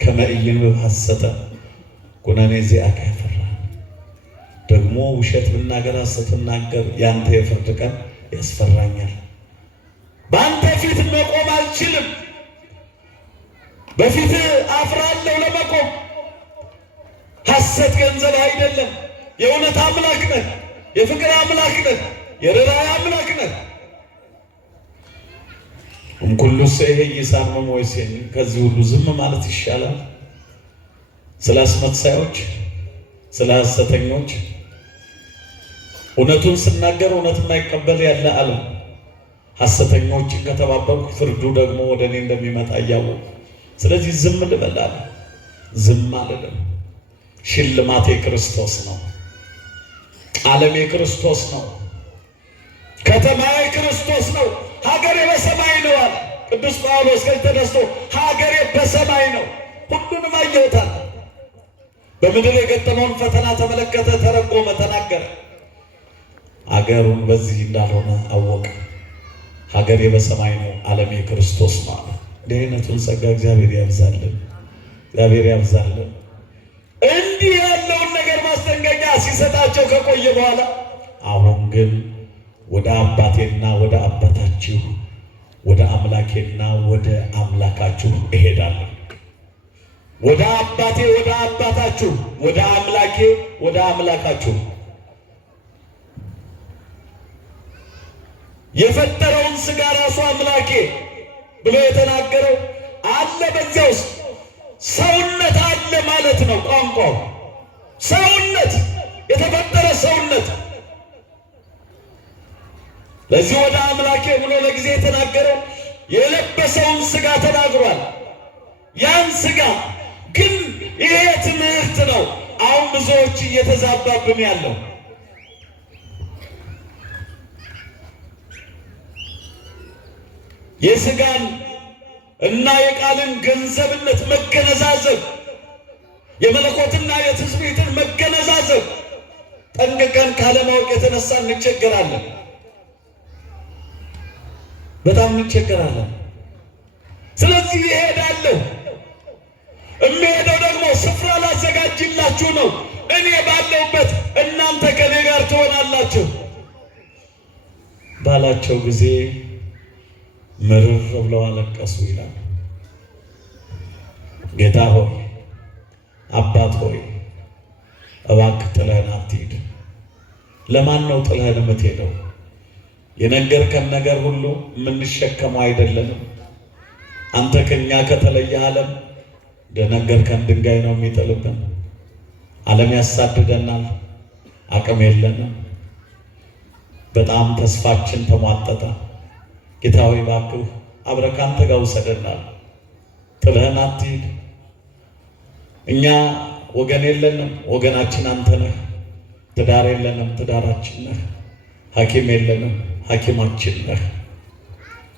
ከመእይን በሐሰተ ኩነኔ ዚአከ ያፈራ ደግሞ ውሸት ብናገር ሐሰት ብናገር ያንተ የፍርድ ቀን ያስፈራኛል። በአንተ ፊት መቆም አልችልም። በፊት አፍራለሁ ለመቆም። ሐሰት ገንዘብ አይደለም። የእውነት አምላክ ነህ። የፍቅር አምላክ ነህ። የርኅራኄ አምላክ ነህ። እምኩሉ ሰይሄ ይሳመም ወይሴን ከዚህ ሁሉ ዝም ማለት ይሻላል። ስለ አስመሳዮች፣ ስለ ሐሰተኞች እውነቱን ስናገር እውነት የማይቀበል ያለ ዓለም ሐሰተኞችን ከተባበርኩ ፍርዱ ደግሞ ወደ እኔ እንደሚመጣ እያወቁ ስለዚህ ዝም ልበል አለ። ዝም አልልም። ሽልማቴ ክርስቶስ ነው። ዓለሜ ክርስቶስ ነው። ከተማዬ ክርስቶስ ነው። ሀገሬ በሰማይ ነው አለ ቅዱስ ጳውሎስ። ከዚህ ተነስቶ ሀገሬ በሰማይ ነው። ሁሉንም አየሁታል። በምድር የገጠመውን ፈተና ተመለከተ፣ ተረጎመ፣ ተናገረ። ሀገሩን በዚህ እንዳልሆነ አወቀ። ሀገሬ በሰማይ ነው፣ ዓለሜ ክርስቶስ ነው አለ። እንዲህ አይነቱን ጸጋ እግዚአብሔር ያብዛልን፣ እግዚአብሔር ያብዛልን። እንዲህ ያለውን ነገር ማስጠንቀቂያ ሲሰጣቸው ከቆየ በኋላ አሁን ግን ወደ አባቴና ወደ አባታችሁ ወደ አምላኬና ወደ አምላካችሁ እሄዳለሁ። ወደ አባቴ ወደ አባታችሁ ወደ አምላኬ ወደ አምላካችሁ የፈጠረውን ሥጋ ራሱ አምላኬ ብሎ የተናገረው አለ። በዚያ ውስጥ ሰውነት አለ ማለት ነው። ቋንቋው ሰውነት፣ የተፈጠረ ሰውነት። ለዚህ ወደ አምላኬ ብሎ ለጊዜ የተናገረው የለበሰውን ሥጋ ተናግሯል። ያን ሥጋ ግን ይሄ ትምህርት ነው አሁን ብዙዎች እየተዛባብን ያለው። የሥጋን እና የቃልን ገንዘብነት መገነዛዘብ፣ የመለኮትና የትስብእትን መገነዛዘብ ጠንቅቀን ካለማወቅ የተነሳ እንቸገራለን። በጣም እንቸገራለን። ስለዚህ ይሄዳለሁ። የሚሄደው ደግሞ ስፍራ ላዘጋጅላችሁ ነው። እኔ ባለሁበት እናንተ ከኔ ጋር ትሆናላችሁ ባላቸው ጊዜ ምርር ብለው አለቀሱ ይላል። ጌታ ሆይ፣ አባት ሆይ እባክህ ጥለህን አትሂድ። ለማን ነው ጥለህን የምትሄደው? የነገርከን ነገር ሁሉ የምንሸከመው አይደለንም። አንተ ከኛ ከተለየ ዓለም እንደነገርከን ድንጋይ ነው የሚጥልብን። ዓለም ያሳድደናል። አቅም የለንም። በጣም ተስፋችን ተሟጠጠ። ጌታ ሆይ እባክህ አብረህ ካንተ ጋር ውሰደናል። ጥለህን አትሂድ። እኛ ወገን የለንም፣ ወገናችን አንተ ነህ። ትዳር የለንም፣ ትዳራችን ነህ። ሐኪም የለንም፣ ሐኪማችን ነህ።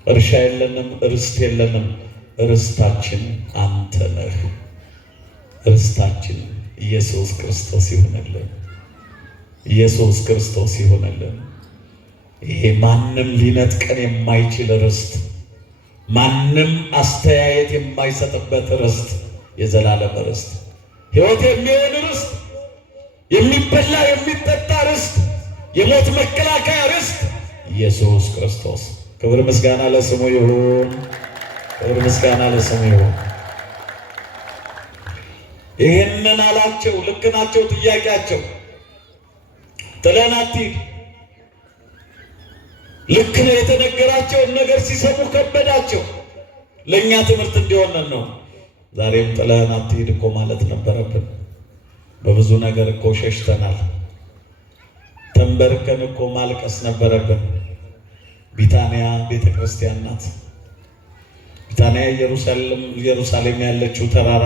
እርሻ የለንም፣ ርስት የለንም፣ ርስታችን አንተ ነህ። ርስታችን ኢየሱስ ክርስቶስ ይሆነልን፣ ኢየሱስ ክርስቶስ ይሆነልን። ይሄ ማንም ሊነጥቀን የማይችል ርስት፣ ማንም አስተያየት የማይሰጥበት ርስት፣ የዘላለም ርስት፣ ሕይወት የሚሆን ርስት፣ የሚበላ የሚጠጣ ርስት፣ የሞት መከላከያ ርስት ኢየሱስ ክርስቶስ። ክብር ምስጋና ለስሙ ይሁን። ክብር ምስጋና ለስሙ ይሁን። ይህንን አላቸው። ልክ ናቸው ጥያቄያቸው። ጥለን አትሂድ። ልክ ነው። የተነገራቸውን ነገር ሲሰሙ ከበዳቸው። ለእኛ ትምህርት እንዲሆነን ነው። ዛሬም ጥለን አትሂድ እኮ ማለት ነበረብን። በብዙ ነገር እኮ ሸሽተናል። ተንበርከን እኮ ማልቀስ ነበረብን። ቢታንያ ቤተ ክርስቲያን ናት። ቢታንያ ኢየሩሳሌም ያለችው ተራራ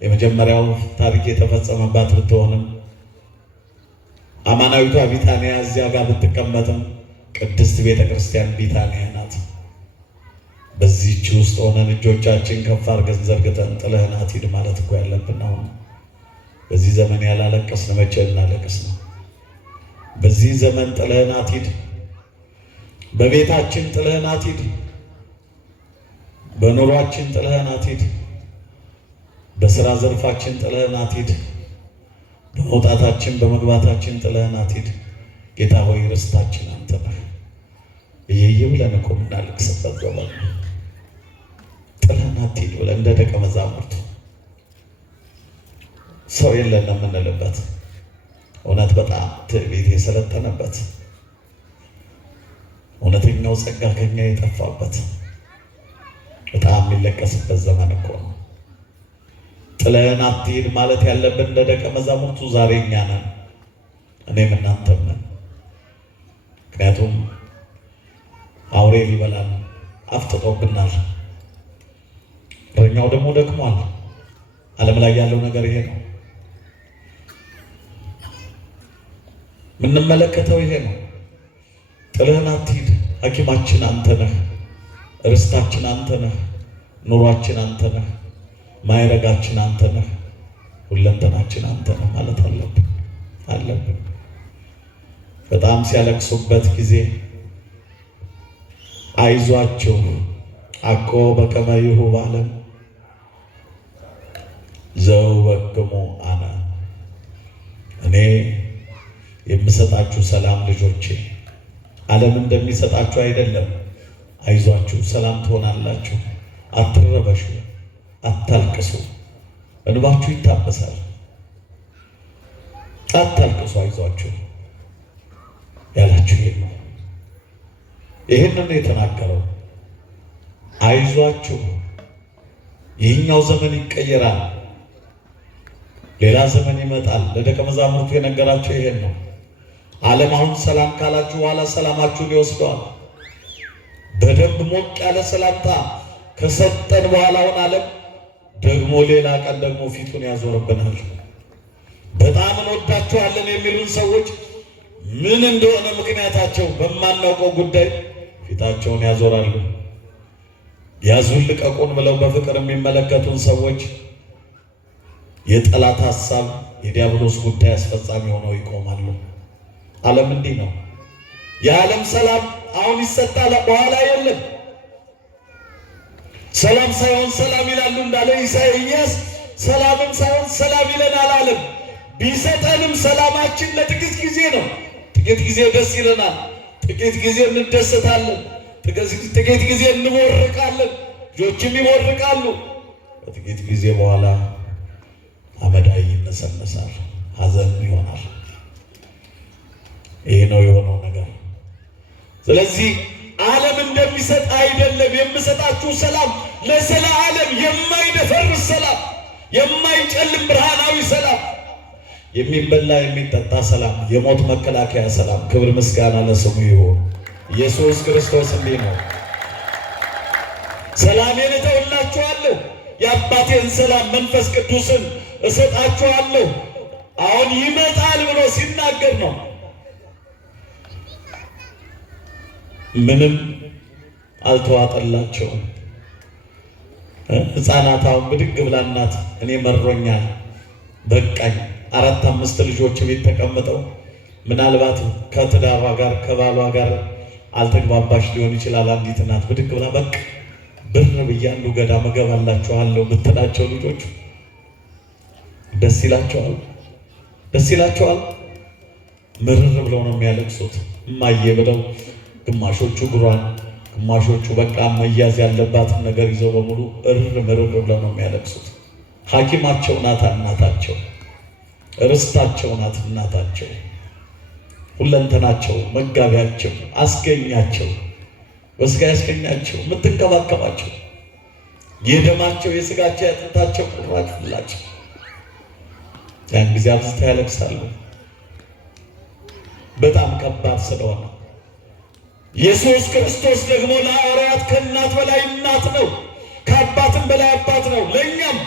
የመጀመሪያው ታሪክ የተፈጸመባት ብትሆንም አማናዊቷ ቢታንያ እዚያ ጋር ብትቀመጥም ቅድስት ቤተ ክርስቲያን ቢታንያ ናት። በዚህች ውስጥ ሆነን እጆቻችን ከፍ አድርገን ዘርግተን ጥለህን አትሂድ ማለት እኮ ያለብን ነው። በዚህ ዘመን ያላለቀስን መቼ እናለቅስ ነው? በዚህ ዘመን ጥለህን አትሂድ። በቤታችን ጥለህን አትሂድ። በኑሯችን ጥለህን አትሂድ። በስራ ዘርፋችን ጥለህን አትሂድ። በመውጣታችን በመግባታችን ጥለህን አትሂድ። ጌታ ሆይ ርስታችን አንተ ነህ። እየየ ብለን እኮ የምናለቅስበት ዘመን ነው። ጥለህን አትሂድ ብለን እንደ ደቀ መዛሙርቱ ሰው የለን የምንልበት እውነት በጣም ትዕቢት የሰለጠነበት እውነተኛው ጸጋ ከኛ የጠፋበት በጣም የሚለቀስበት ዘመን እኮ ነው። ጥለህን አትሂድ ማለት ያለብን እንደ ደቀ መዛሙርቱ ዛሬ እኛ ነን፣ እኔም እናንተም ነን። ምክንያቱም አውሬ ሊበላን አፍጥጦብናል። እረኛው ደግሞ ደክሟል። ዓለም ላይ ያለው ነገር ይሄ ነው። የምንመለከተው ይሄ ነው። ጥለህን አትሂድ። ሐኪማችን አንተ ነህ፣ ርስታችን አንተ ነህ፣ ኑሯችን አንተ ነህ፣ ማይረጋችን አንተ ነህ፣ ሁለንተናችን አንተ ነህ ማለት አለብን። በጣም ሲያለቅሱበት ጊዜ አይዟችሁ አኮ በከመ ይሁብ ዓለም ዘውበክሙ አነ፣ እኔ የምሰጣችሁ ሰላም ልጆቼ ዓለም እንደሚሰጣችሁ አይደለም። አይዟችሁ፣ ሰላም ትሆናላችሁ፣ አትረበሹ፣ አታልቅሱ፣ እንባችሁ ይታበሳል። አታልቅሱ፣ አይዟችሁ ያላችሁ ይሄ ነው። ይህንን የተናገረው አይዟችሁ፣ ይህኛው ዘመን ይቀየራል፣ ሌላ ዘመን ይመጣል። ለደቀ መዛሙርቱ የነገራቸው ይሄን ነው። ዓለም አሁን ሰላም ካላችሁ በኋላ ሰላማችሁን ይወስደዋል። በደንብ ሞቅ ያለ ሰላምታ ከሰጠን በኋላ አሁን ዓለም ደግሞ ሌላ ቀን ደግሞ ፊቱን ያዞርብናል። በጣም እንወዳችኋለን የሚሉን ሰዎች ምን እንደሆነ ምክንያታቸው በማናውቀው ጉዳይ ፊታቸውን ያዞራሉ። ያዙን ልቀቁን ብለው በፍቅር የሚመለከቱን ሰዎች የጠላት ሐሳብ የዲያብሎስ ጉዳይ አስፈጻሚ ሆነው ይቆማሉ። ዓለም እንዲህ ነው። የዓለም ሰላም አሁን ይሰጣል፣ በኋላ የለም። ሰላም ሳይሆን ሰላም ይላሉ እንዳለ ኢሳይያስ፣ ሰላምም ሳይሆን ሰላም ይለናል ዓለም። ቢሰጠንም ሰላማችን ለጥቂት ጊዜ ነው። ጥቂት ጊዜ ደስ ይለናል፣ ጥቂት ጊዜ እንደሰታለን፣ ጥቂት ጊዜ እንቦርቃለን፣ ልጆችም ይቦርቃሉ። ከጥቂት ጊዜ በኋላ አመዳይ ይነሰነሳል፣ ሐዘን ይሆናል። ይሄ ነው የሆነው ነገር። ስለዚህ ዓለም እንደሚሰጥ አይደለም የምሰጣችሁ ሰላም፣ ለዘላለም የማይደፈርስ ሰላም፣ የማይጨልም ብርሃናዊ ሰላም፣ የሚበላ የሚጠጣ ሰላም፣ የሞት መከላከያ ሰላም። ክብር ምስጋና ለስሙ ይሁን። ኢየሱስ ክርስቶስ እንዲህ ነው፣ ሰላሜን እተውላችኋለሁ፣ የአባቴን ሰላም መንፈስ ቅዱስን እሰጣችኋለሁ። አሁን ይመጣል ብሎ ሲናገር ነው። ምንም አልተዋጠላቸውም። ሕፃናት አሁን ብድግ ብላ እናት እኔ መሮኛል በቃኝ፣ 4-5 ልጆች ቤት ተቀምጠው ምናልባት ከትዳሯ ጋር ከባሏ ጋር አልተግባባሽ ሊሆን ይችላል። አንዲት እናት ብድግ ብላ በቃ ብር ብያለሁ ገዳም እገባላችኋለሁ ብትላቸው ልጆቹ ደስ ይላቸዋል፣ ደስ ይላቸዋል። ምርር ብለው ነው የሚያለቅሱት። እማዬ ብለው ግማሾቹ እግሯን ግማሾቹ በቃ መያዝ ያለባትን ነገር ይዘው በሙሉ ምርር ብለው ነው የሚያለቅሱት። ሐኪማቸው ናት እናታቸው፣ ርስታቸው ናት እናታቸው፣ ሁለንተናቸው፣ መጋቢያቸው፣ አስገኛቸው፣ በስጋ ያስገኛቸው፣ የምትንከባከባቸው፣ የደማቸው የስጋቸው ያጥንታቸው ቁራጭ ሁላቸው። ያን ጊዜ አብዝተው ያለቅሳሉ። በጣም ከባድ ስለሆነ ኢየሱስ ክርስቶስ ደግሞ ለሐዋርያት ከእናት በላይ እናት ነው፣ ከአባትም በላይ አባት ነው። ለእኛም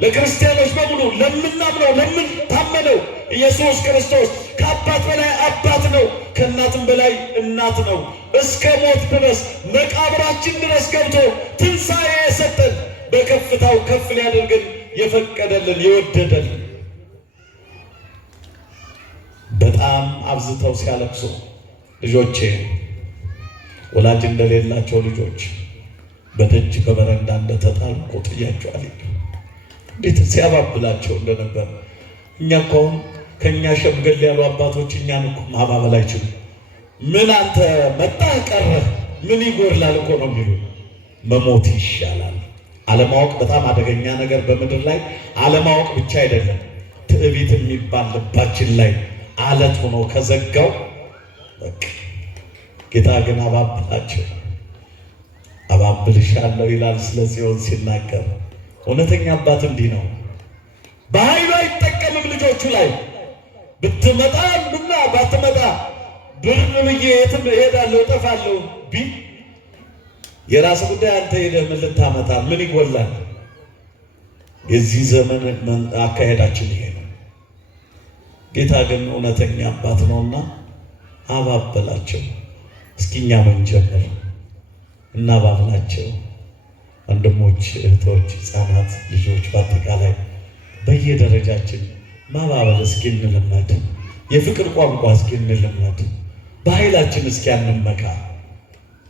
ለክርስቲያኖች በሙሉ ለምናምነው ለምንታመነው ኢየሱስ ክርስቶስ ከአባት በላይ አባት ነው፣ ከእናትም በላይ እናት ነው። እስከ ሞት ድረስ መቃብራችን ድረስ ገብቶ ትንሣኤ የሰጠን በከፍታው ከፍ ሊያደርገን የፈቀደልን የወደደልን። በጣም አብዝተው ሲያለቅሱ ልጆቼ ወላጅ እንደሌላቸው ልጆች በደጅ በበረንዳ እንደተጣሉ ቆጥያቸው አልሄዱ። እንዴት ሲያባብላቸው እንደነበር እኛ እኮ ከእኛ ሸምገል ያሉ አባቶች እኛን እኮ ማባበል አይችሉም። ምን አንተ መጣህ ቀረህ ምን ይጎርላል እኮ ነው የሚሉ። መሞት ይሻላል። አለማወቅ በጣም አደገኛ ነገር በምድር ላይ አለማወቅ ብቻ አይደለም፣ ትዕቢት የሚባል ልባችን ላይ አለት ሆኖ ከዘጋው በቃ ጌታ ግን አባብላቸው አባብልሻለሁ ይላል ስለ ጽዮን ሲናገር። እውነተኛ አባት እንዲህ ነው። በኃይሉ አይጠቀምም ልጆቹ ላይ። ብትመጣ ምና ባትመጣ ብር ብዬ የትም እሄዳለሁ እጠፋለሁ ቢል የራስ ጉዳይ። አንተ ሄደህ ምን ልታመጣ ምን ይጎላል? የዚህ ዘመን አካሄዳችን ይሄ ነው። ጌታ ግን እውነተኛ አባት ነውና አባበላቸው። እስኪ እኛ ምን ጀምር እናባብላቸው። ወንድሞች፣ እህቶች፣ ሕፃናት፣ ልጆች በአጠቃላይ በየደረጃችን ማባበል እስኪ እንለመድ። የፍቅር ቋንቋ እስኪ እንለመድ። በኃይላችን እስኪ አንመካ፣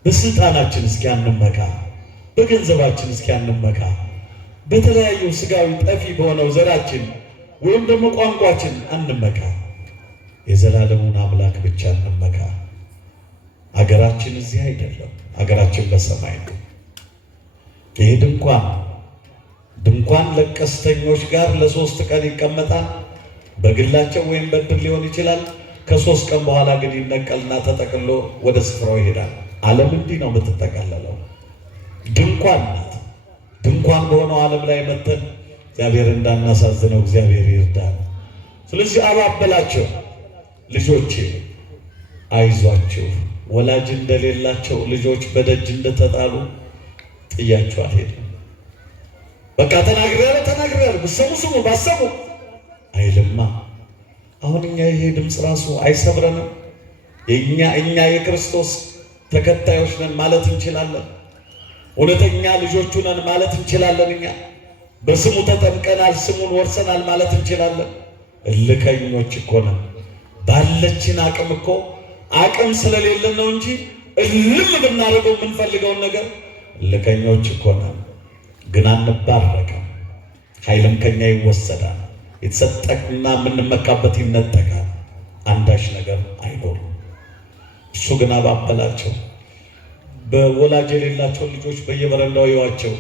በስልጣናችን እስኪ አንመካ፣ በገንዘባችን እስኪ አንመካ፣ በተለያዩ ስጋዊ ጠፊ በሆነው ዘራችን ወይም ደግሞ ቋንቋችን አንመካ። የዘላለሙን አምላክ ብቻ እንመካ። አገራችን እዚህ አይደለም፣ አገራችን በሰማይ ነው። ይህ ድንኳን ለቀስተኞች ጋር ለ3 ቀን ይቀመጣል። በግላቸው ወይም በድር ሊሆን ይችላል። ከ3 ቀን በኋላ ግን ይነቀልና ተጠቅሎ ወደ ስፍራው ይሄዳል። ዓለም እንዲህ ነው የምትጠቀለለው። ድንኳን ናት። ድንኳን በሆነው ዓለም ላይ መተን እግዚአብሔር እንዳናሳዝነው እግዚአብሔር ይርዳል። ስለዚህ አባበላቸው። ልጆቼ አይዟችሁ፣ ወላጅ እንደሌላቸው ልጆች በደጅ እንደተጣሉ ጥያቸው አልሄድም። በቃ ተናግሬያለሁ ብትሰሙ ስሙ ባሰሙ አይልማ። አሁን እኛ ይሄ ድምፅ ራሱ አይሰብረንም? እኛ የክርስቶስ ተከታዮች ነን ማለት እንችላለን። እውነተኛ ልጆቹ ነን ማለት እንችላለን። እኛ በስሙ ተጠምቀናል፣ ስሙን ወርሰናል ማለት እንችላለን። እልከኞች እኮ ነን። ባለችን አቅም እኮ አቅም ስለሌለን ነው እንጂ እልም ብናደርገው የምንፈልገውን ነገር እልከኞች እኮ ነን። ግን አንባረክም። ኃይልም ከኛ ይወሰዳል። የተሰጠና የምንመካበት ይነጠቃል። አንዳች ነገር አይኖርም። እሱ ግን አባበላቸው። በወላጅ የሌላቸው ልጆች በየበረንዳው ይዋቸው።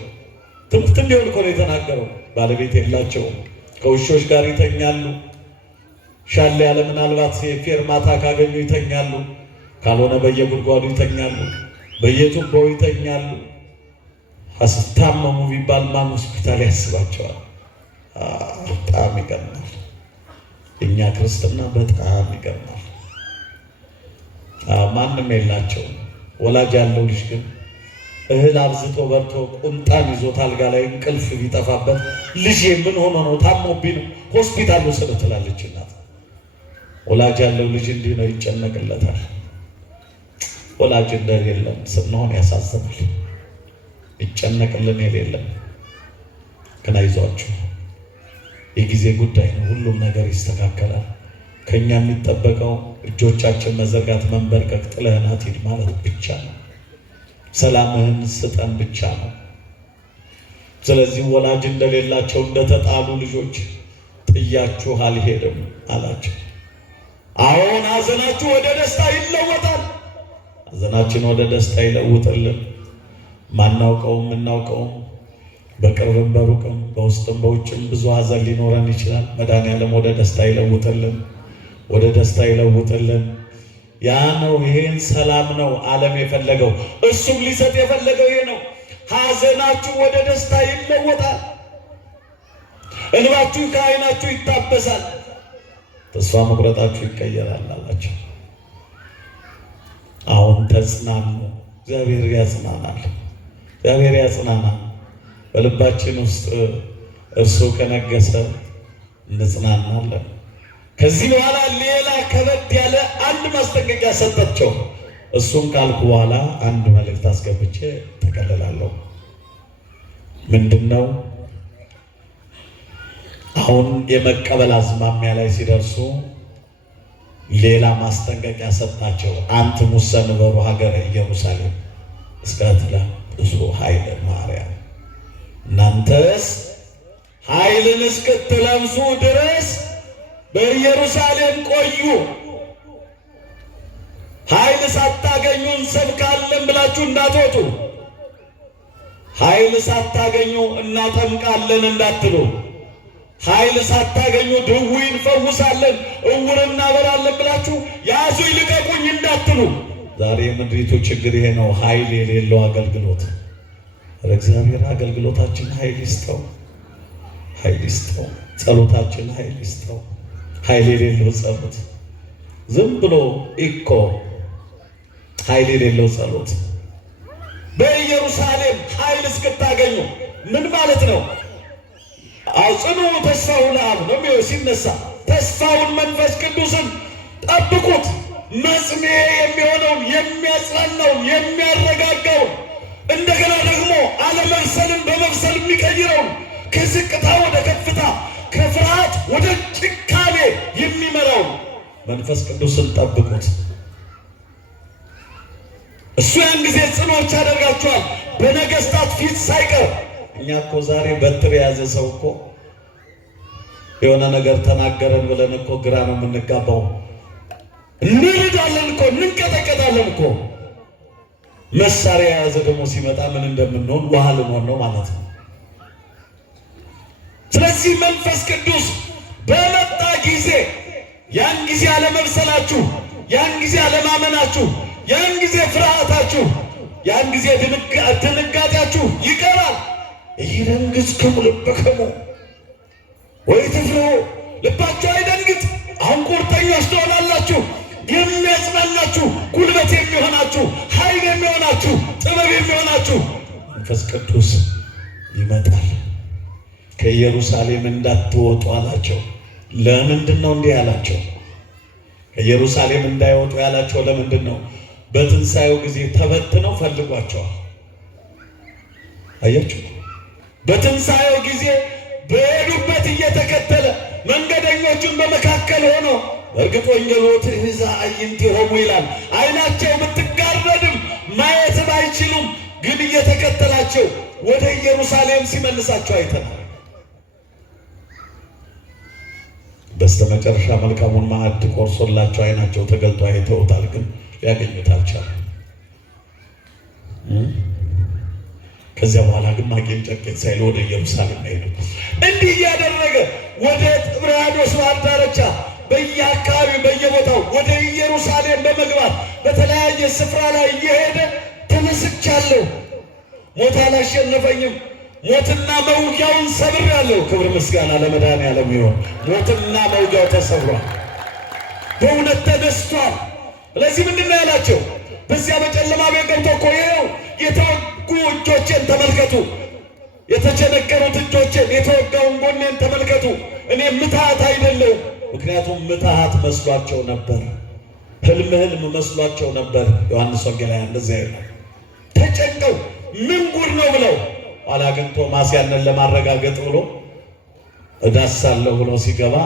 ትምህርት እንዲሆን እኮ ነው የተናገረው። ባለቤት የላቸውም፣ ከውሾች ጋር ይተኛሉ። ሻል ያለ ምናልባት የፌርማታ ካገኙ ይተኛሉ፣ ካልሆነ በየጉድጓዱ ይተኛሉ፣ በየቱቦው ይተኛሉ። አስታመሙ ቢባል ማን ሆስፒታል ያስባቸዋል? በጣም ይገርማል። እኛ ክርስትና በጣም ይገርማል። ማንም የላቸውም። ወላጅ ያለው ልጅ ግን እህል አብዝቶ በርቶ ቁንጣን ይዞት አልጋ ላይ እንቅልፍ ቢጠፋበት ልጄ ምን ሆኖ ነው ታሞብኝ ነው ሆስፒታል ወሰደ ትላለች እናት። ወላጅ ያለው ልጅ እንዲህ ነው፣ ይጨነቅለታል። ወላጅ እንደሌለን ስንሆን ያሳዝናል። ይጨነቅልን የሌለም ግን አይዟችሁ፣ የጊዜ ጉዳይ ነው። ሁሉም ነገር ይስተካከላል። ከኛ የሚጠበቀው እጆቻችን መዘርጋት፣ መንበርከክ፣ ጥለህናት ሂድ ማለት ብቻ ነው። ሰላምህን ስጠን ብቻ ነው። ስለዚህ ወላጅ እንደሌላቸው እንደተጣሉ ልጆች ጥያችሁ አልሄድም አላቸው። አሁን ሐዘናችሁ ወደ ደስታ ይለወጣል። ሐዘናችን ወደ ደስታ ይለውጥልን። ማናውቀውም እናውቀውም በቅርብም በሩቅም በውስጥም በውጭም ብዙ ሐዘን ሊኖረን ይችላል። መድኃኔዓለም ወደ ደስታ ይለውጥልን፣ ወደ ደስታ ይለውጥልን። ያ ነው፣ ይሄን ሰላም ነው ዓለም የፈለገው፣ እሱም ሊሰጥ የፈለገው ይሄ ነው። ሐዘናችሁ ወደ ደስታ ይለወጣል፣ እንባችሁ ከዓይናችሁ ይታበሳል፣ ተስፋ መቁረጣችሁ ይቀየራል አላቸው። አሁን ተጽናኑ፣ እግዚአብሔር ያጽናናል፣ እግዚአብሔር ያጽናናል። በልባችን ውስጥ እርሱ ከነገሰ እንጽናናለን። ከዚህ በኋላ ሌላ ከበድ ያለ አንድ ማስጠንቀቂያ ሰጣቸው። እሱን ካልኩ በኋላ አንድ መልእክት አስገብቼ ተቀልላለሁ። ምንድነው? አሁን የመቀበል አዝማሚያ ላይ ሲደርሱ ሌላ ማስጠንቀቂያ ሰጣቸው። አንትሙሰ ንበሩ ሀገረ ኢየሩሳሌም እስከ ትለብሱ ኃይለ ማርያም፣ እናንተስ ኃይልን እስክትለብሱ ድረስ በኢየሩሳሌም ቆዩ። ኃይል ሳታገኙ እንሰብካለን ብላችሁ እንዳትወጡ፣ ኃይል ሳታገኙ እናጠምቃለን እንዳትሉ፣ ኃይል ሳታገኙ ድውይ እንፈውሳለን ዕውር እናበራለን ብላችሁ ያዙኝ ልቀቁኝ እንዳትሉ። ዛሬ የምድሪቱ ችግር ይሄ ነው፣ ኃይል የሌለው አገልግሎት። እግዚአብሔር አገልግሎታችን ኃይል ይስጠው፣ ኃይል ይስጠው። ጸሎታችን ኃይል ይስጠው። ኃይል የሌለው ጸሎት ዝም ብሎ እኮ ኃይል የሌለው ጸሎት። በኢየሩሳሌም ኃይል እስክታገኙ ምን ማለት ነው? አጽኑ ተስፋው ለአብ ነው ሲነሳ፣ ተስፋውን መንፈስ ቅዱስን ጠብቁት። መጽንዔ የሚሆነውን የሚያጽናናውን የሚያረጋጋውን እንደገና ደግሞ አለመብሰልን በመብሰል የሚቀይረውን ከዝቅታ ወደ ከፍታ ከፍርሃት ወደ ጭካኔ የሚመራውን መንፈስ ቅዱስን ጠብቁት። እሱ ያን ጊዜ ጽኖች ያደርጋቸዋል በነገስታት ፊት ሳይቀር። እኛ እኮ ዛሬ በትር የያዘ ሰው እኮ የሆነ ነገር ተናገረን ብለን እኮ ግራ ነው የምንጋባው። እንርዳለን እኮ እንንቀጠቀጣለን እኮ። መሳሪያ የያዘ ደግሞ ሲመጣ ምን እንደምንሆን ውሃ ልንሆን ነው ማለት ነው። ስለዚህ መንፈስ ቅዱስ በመጣ ጊዜ ያን ጊዜ አለመብሰላችሁ፣ ያን ጊዜ አለማመናችሁ፣ ያን ጊዜ ፍርሃታችሁ፣ ያን ጊዜ ድንጋጤያችሁ ይቀራል። ኢይደንግጽክሙ ልብክሙ ወኢትፍርሁ፣ ልባችሁ አይደንግጥ። አሁን ቁርጠኞች ትሆናላችሁ። የሚያጽናናችሁ ጉልበት የሚሆናችሁ ኃይል የሚሆናችሁ ጥበብ የሚሆናችሁ መንፈስ ቅዱስ ይመጣል። ከኢየሩሳሌም እንዳትወጡ አላቸው። ለምንድን ነው እንዲህ ያላቸው? ከኢየሩሳሌም እንዳይወጡ ያላቸው ለምንድን ነው? በትንሣኤው ጊዜ ተበትነው ፈልጓቸዋል። አያችሁ፣ በትንሣኤው ጊዜ በሄዱበት እየተከተለ መንገደኞቹን በመካከል ሆኖ፣ እርግጥ ወንጌሉ ትእዛ አዕይንቲሆሙ ይላል። ዓይናቸው ብትጋረድም ማየት አይችሉም፣ ግን እየተከተላቸው ወደ ኢየሩሳሌም ሲመልሳቸው አይተናል። በስተመጨረሻ መልካሙን ማዕድ ቆርሶላቸው ዓይናቸው ተገልጦ አይተውታል፣ ግን ሊያገኙት አልቻሉም። ከዚያ በኋላ ግን ማቄን ጨቄን ሳይሉ ወደ ኢየሩሳሌም ሄዱ። እንዲህ እያደረገ ወደ ጥብርያዶስ ባህር ዳርቻ በየአካባቢው በየቦታው ወደ ኢየሩሳሌም በመግባት በተለያየ ስፍራ ላይ እየሄደ ተመስቻለሁ፣ ሞት አላሸነፈኝም፣ ሞትና መውጊያውን ሰብሬአለሁ። ክብር ምስጋና ለመድኃኔዓለም ይሁን። ሞትና መውጊያው ተሰብሯል፣ በእውነት ተነስቷል። ስለዚህ ምንድን ነው ያላቸው? በዚያ በጨለማ ቤት ገብቶ እኮ ይኸው የተወጉ እጆቼን ተመልከቱ፣ የተቸነከሩት እጆቼን፣ የተወጋውን ጎኔን ተመልከቱ። እኔ ምትሃት አይደለሁም። ምክንያቱም ምትሃት መስሏቸው ነበር፣ ህልም መስሏቸው ነበር። ዮሐንስ ወንጌላውያን እንደዚያ ይላል። ተጨንቀው ምን ጉድ ነው ብለው፣ ኋላ ግን ቶማስ ያንን ለማረጋገጥ ብሎ እዳሳለሁ ብሎ ሲገባ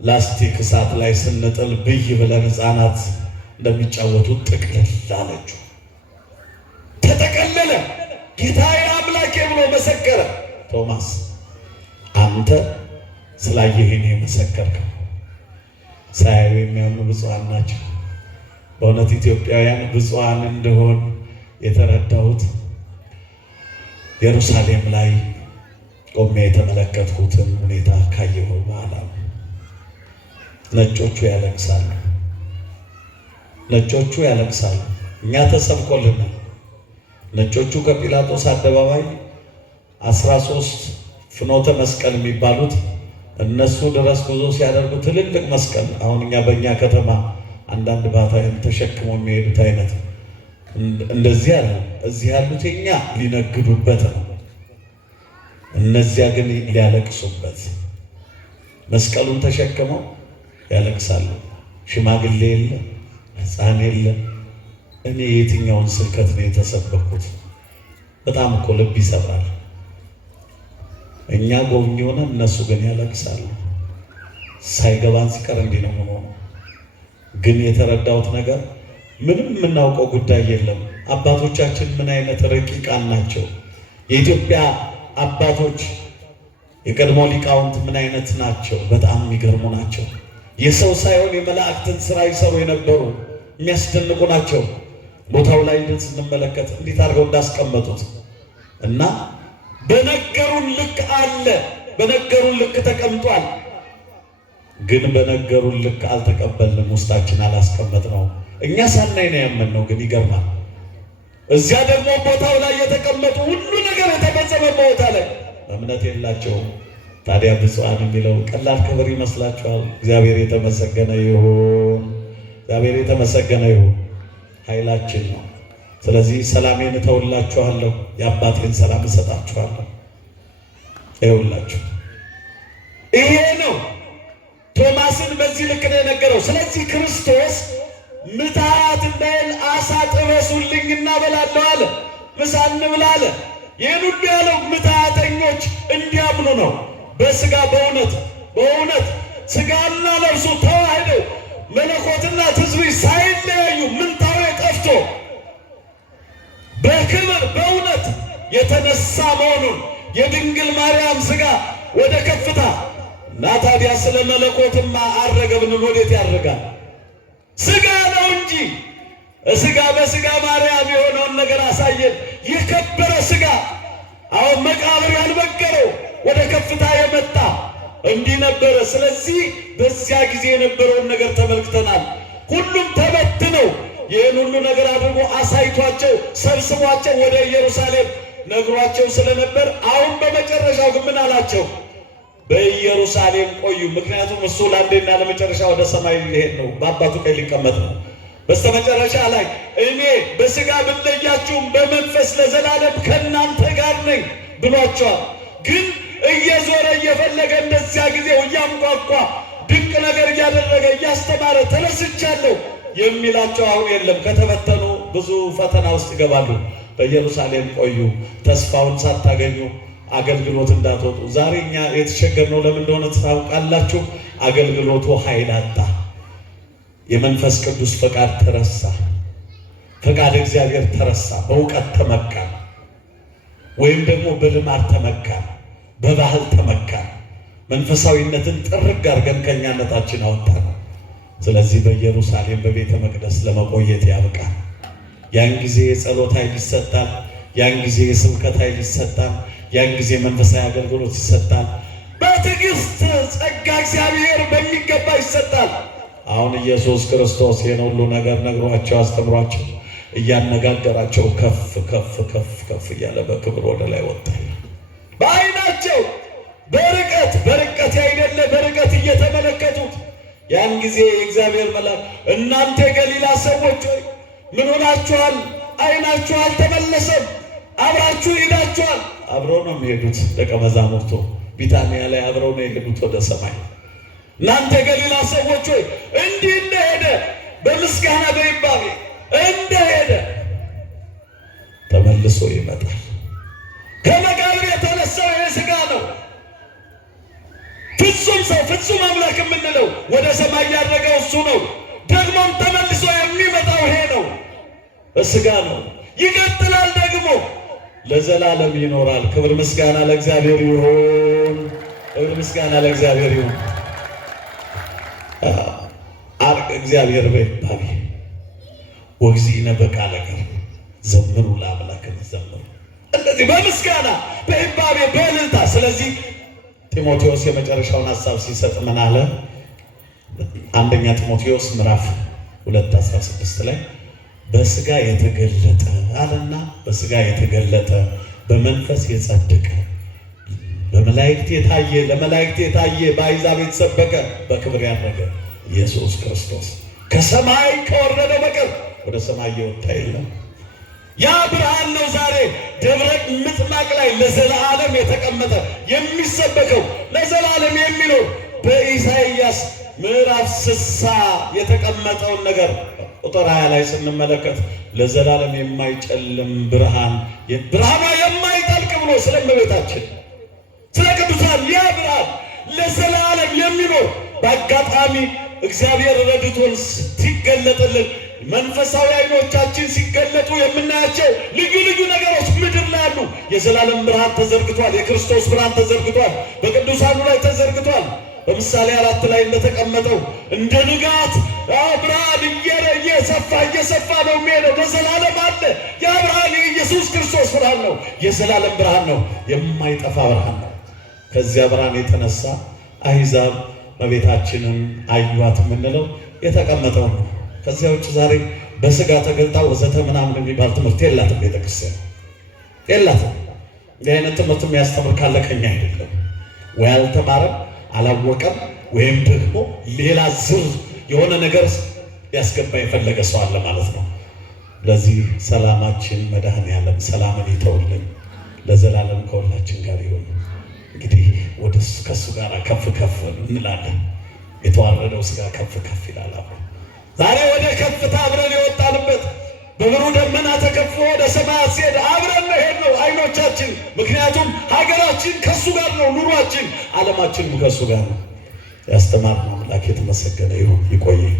ላስቲክ እሳት ላይ ስንጥል ብይ ብለን ሕፃናት እንደሚጫወቱት ጥቅልል አለችው። ተጠቀለለ። ጌታዬ አምላኬ ብሎ መሰከረ። ቶማስ አንተ ስላየኸኝ የመሰከርከው፣ ሳያዩ የሚያምኑ ብፁዓን ናቸው። በእውነት ኢትዮጵያውያን ብፁዓን እንደሆን የተረዳሁት ኢየሩሳሌም ላይ ቆሜ የተመለከትኩትን ሁኔታ ካየሁ በኋላ ነጮቹ ያለቅሳሉ። ነጮቹ ያለቅሳሉ። እኛ ተሰብኮልናል። ነጮቹ ከጲላጦስ አደባባይ 13 ፍኖተ መስቀል የሚባሉት እነሱ ድረስ ጉዞ ሲያደርጉ ትልልቅ መስቀል፣ አሁን እኛ በእኛ ከተማ አንዳንድ ባታይም ተሸክመው የሚሄዱት አይነት እንደዚህ አለ። እዚህ ያሉት እኛ ሊነግዱበት ነው፣ እነዚያ ግን ሊያለቅሱበት። መስቀሉን ተሸክመው ያለቅሳሉ። ሽማግሌ የለ፣ ሕፃን የለ። እኔ የትኛውን ስብከት ነው የተሰበኩት? በጣም እኮ ልብ ይሰብራል። እኛ ጎብኚ ሆነ፣ እነሱ ግን ያለቅሳሉ። ሳይገባን ሲቀር እንዲህ ነው ሆኖ ግን የተረዳሁት ነገር ምንም የምናውቀው ጉዳይ የለም። አባቶቻችን ምን አይነት ረቂቃን ናቸው! የኢትዮጵያ አባቶች የቀድሞ ሊቃውንት ምን አይነት ናቸው! በጣም የሚገርሙ ናቸው። የሰው ሳይሆን የመላእክትን ስራ ይሰሩ የነበሩ የሚያስደንቁ ናቸው። ቦታው ላይ ስንመለከት እንዴት አድርገው እንዳስቀመጡት እና በነገሩን ልክ አለ፣ በነገሩን ልክ ተቀምጧል። ግን በነገሩን ልክ አልተቀበልንም፣ ውስጣችን አላስቀመጥነው። እኛ ሳናይ ነው ያመንነው። ግን ይገርማል። እዚያ ደግሞ ቦታው ላይ የተቀመጡ ሁሉ ነገር የተፈጸመ ቦታ ላይ እምነት የላቸውም። ታዲያ ብፁዓን የሚለው ቀላል ክብር ይመስላችኋል? እግዚአብሔር የተመሰገነ ይሁን፣ እግዚአብሔር የተመሰገነ ይሁን። ኃይላችን ነው። ስለዚህ ሰላሜን እተውላችኋለሁ፣ የአባቴን ሰላም እሰጣችኋለሁ። ይኸውላችሁ ይሄ ነው። ቶማስን በዚህ ልክ ነው የነገረው። ስለዚህ ክርስቶስ ምትሃት እንዳይል ዓሣ ጥበሱልኝ እናበላለሁ አለ፣ ምሳ እንብላ አለ። ይህን ሁሉ ያለው ምትሃተኞች እንዲያምኑ ነው። በሥጋ በእውነት ሥጋና ነፍሱ ተዋህደው መለኮትና ትስብእት ሳይለያዩ ምንታዌ ጠፍቶ በክብር በእውነት የተነሳ መሆኑን የድንግል ማርያም ሥጋ ወደ ከፍታ እና ታዲያ ስለ መለኮትማ አረገ ብንል ወዴት ያደርጋል? ሥጋ ነው እንጂ ሥጋ በሥጋ ማርያም የሆነውን ነገር አሳየን። የከበረ ሥጋ አሁን መቃብር ያልበገረው ወደ ከፍታ የመጣ እንዲህ ነበረ። ስለዚህ በዚያ ጊዜ የነበረውን ነገር ተመልክተናል። ሁሉም ተበትነው ይህን ሁሉ ነገር አድርጎ አሳይቷቸው ሰብስቧቸው ወደ ኢየሩሳሌም ነግሯቸው ስለነበር አሁን በመጨረሻው ግን ምን አላቸው? በኢየሩሳሌም ቆዩ። ምክንያቱም እሱ ለአንዴና ለመጨረሻ ወደ ሰማይ ሊሄድ ነው፣ በአባቱ ቀኝ ሊቀመጥ ነው። በስተመጨረሻ ላይ እኔ በሥጋ ብለያችሁም በመንፈስ ለዘላለም ከእናንተ ጋር ነኝ ብሏቸዋል። ግን እየዞረ እየፈለገ እንደዚያ ጊዜው እያንኳኳ ድንቅ ነገር እያደረገ እያስተማረ ተነስቻለሁ የሚላቸው አሁን የለም። ከተበተኑ ብዙ ፈተና ውስጥ ይገባሉ። በኢየሩሳሌም ቆዩ፣ ተስፋውን ሳታገኙ አገልግሎት እንዳትወጡ። ዛሬ እኛ የተቸገርነው ለምን እንደሆነ ታውቃላችሁ? አገልግሎቱ ኃይል አጣ። የመንፈስ ቅዱስ ፈቃድ ተረሳ። ፈቃድ እግዚአብሔር ተረሳ። በእውቀት ተመካ፣ ወይም ደግሞ በልማድ ተመካ፣ በባህል ተመካ። መንፈሳዊነትን ጥርግ አድርገን ከእኛነታችን አወጣን። ስለዚህ በኢየሩሳሌም በቤተ መቅደስ ለመቆየት ያብቃል። ያን ጊዜ የጸሎት ኃይል ይሰጣል። ያን ጊዜ የስብከት ኃይል ይሰጣል። ያን ጊዜ መንፈሳዊ አገልግሎት ይሰጣል። በትዕግስት ጸጋ እግዚአብሔር በሚገባ ይሰጣል። አሁን ኢየሱስ ክርስቶስ ይህን ሁሉ ነገር ነግሯቸው አስተምሯቸው እያነጋገራቸው ከፍ ከፍ ከፍ ከፍ እያለ በክብር ወደ ላይ ወጣ። በዓይናቸው በርቀት ያይደለ በርቀት እየተመለከቱት ያን ጊዜ የእግዚአብሔር መልአክ እናንተ የገሊላ ሰዎች ሆይ ምን ሆናችኋል? ዓይናችሁ አልተመለሰም? አብራችሁ ሄዳችኋል። አብረው ነው የሚሄዱት ደቀ መዛሙርቱ ቢታንያ ላይ አብረው ነው የሄዱት ወደ ሰማይ። እናንተ የገሊላ ሰዎች ሆይ እንዲህ እንደሄደ በምስጋና በይባቤ እንደሄደ ተመልሶ ይመጣል። ከመቃብር የተነሳው ይሄ ሥጋ ነው። ፍጹም ሰው ፍጹም አምላክ የምንለው ወደ ሰማይ ያደረገው እሱ ነው። ደግሞም ተመልሶ የሚመጣው ይሄ ነው፣ በሥጋ ነው። ይቀጥላል ደግሞ ለዘላለም ይኖራል። ክብር ምስጋና ለእግዚአብሔር ይሁን። ክብር ምስጋና ለእግዚአብሔር ይሁን። አርቅ እግዚአብሔር በይባቤ ወግዚነ በቃለ ገር ዘምሩ ለአምላክነ ዘምሩ። እንደዚህ በምስጋና በይባቤ በእልልታ። ስለዚህ ጢሞቴዎስ የመጨረሻውን ሐሳብ ሲሰጥ ምን አለ? አንደኛ ጢሞቴዎስ ምዕራፍ 2:16 ላይ በስጋ የተገለጠ አለና በስጋ የተገለጠ በመንፈስ የጸደቀ በመላእክት የታየ ለመላእክት የታየ በአሕዛብ የተሰበከ በክብር ያረገ ኢየሱስ ክርስቶስ ከሰማይ ከወረደ በቀር ወደ ሰማይ የወጣ የለም። ያ ብርሃን ነው ዛሬ ደብረ ምጥማቅ ላይ ለዘላለም የተቀመጠ የሚሰበከው ለዘላለም የሚኖር በኢሳይያስ ምዕራፍ 60 የተቀመጠውን ነገር ቁጥር 20 ላይ ስንመለከት ለዘላለም የማይጨልም ብርሃን ብርሃኗ የማይጠልቅ ብሎ ስለእመቤታችን ስለ ቅዱሳን ያ ብርሃን ለዘላለም የሚኖር በአጋጣሚ እግዚአብሔር ረድቶን ሲገለጥልን መንፈሳዊ ዓይኖቻችን ሲገለጡ የምናያቸው ልዩ ልዩ ነገሮች ምድር ላይ አሉ። የዘላለም ብርሃን ተዘርግቷል። የክርስቶስ ብርሃን ተዘርግቷል። በቅዱሳኑ ላይ ተዘርግቷል። በምሳሌ 4 ላይ እንደተቀመጠው እንደ ንጋት ብርሃን እየሰፋ ነው የሚሄደው። ለዘላለም አለ። ያ ብርሃን የኢየሱስ ክርስቶስ ብርሃን ነው። የዘላለም ብርሃን ነው። የማይጠፋ ብርሃን ነው። ከዚያ ብርሃን የተነሳ አሕዛብ እመቤታችንን አዩዋት የምንለው የተቀመጠው ነው። ከዚያ ውጭ ዛሬ በስጋ ተገልጣ ወዘተ ምናምን የሚባል ትምህርት የላትም። ቤተክርስቲያን የላትም። እንዲህ አይነት ትምህርት የሚያስተምር ካለ ከኛ አይደለም። ወይ አልተማረም አላወቀም፣ ወይም ደግሞ ሌላ ዝር የሆነ ነገር ሊያስገባ የፈለገ ሰው አለ ማለት ነው። ለዚህ ሰላማችን መድኃኔዓለም ሰላምን ይተውልን፣ ለዘላለም ከሁላችን ጋር ይሁን። እንግዲህ ወደ ከሱ ጋር ከፍ ከፍ እንላለን። የተዋረደው ስጋ ከፍ ከፍ ይላል። ዛሬ ወደ ከፍታ አብረን የወጣንበት በብሩህ ደመና ተከፍቶ ወደ ሰማያት ሲሄድ አብረን መሄድ ነው አይኖቻችን። ምክንያቱም ሀገራችን ከሱ ጋር ነው፣ ኑሯችን ዓለማችንም ከሱ ጋር ነው። ያስተማረን አምላክ የተመሰገነ ይሁን። ይቆየን።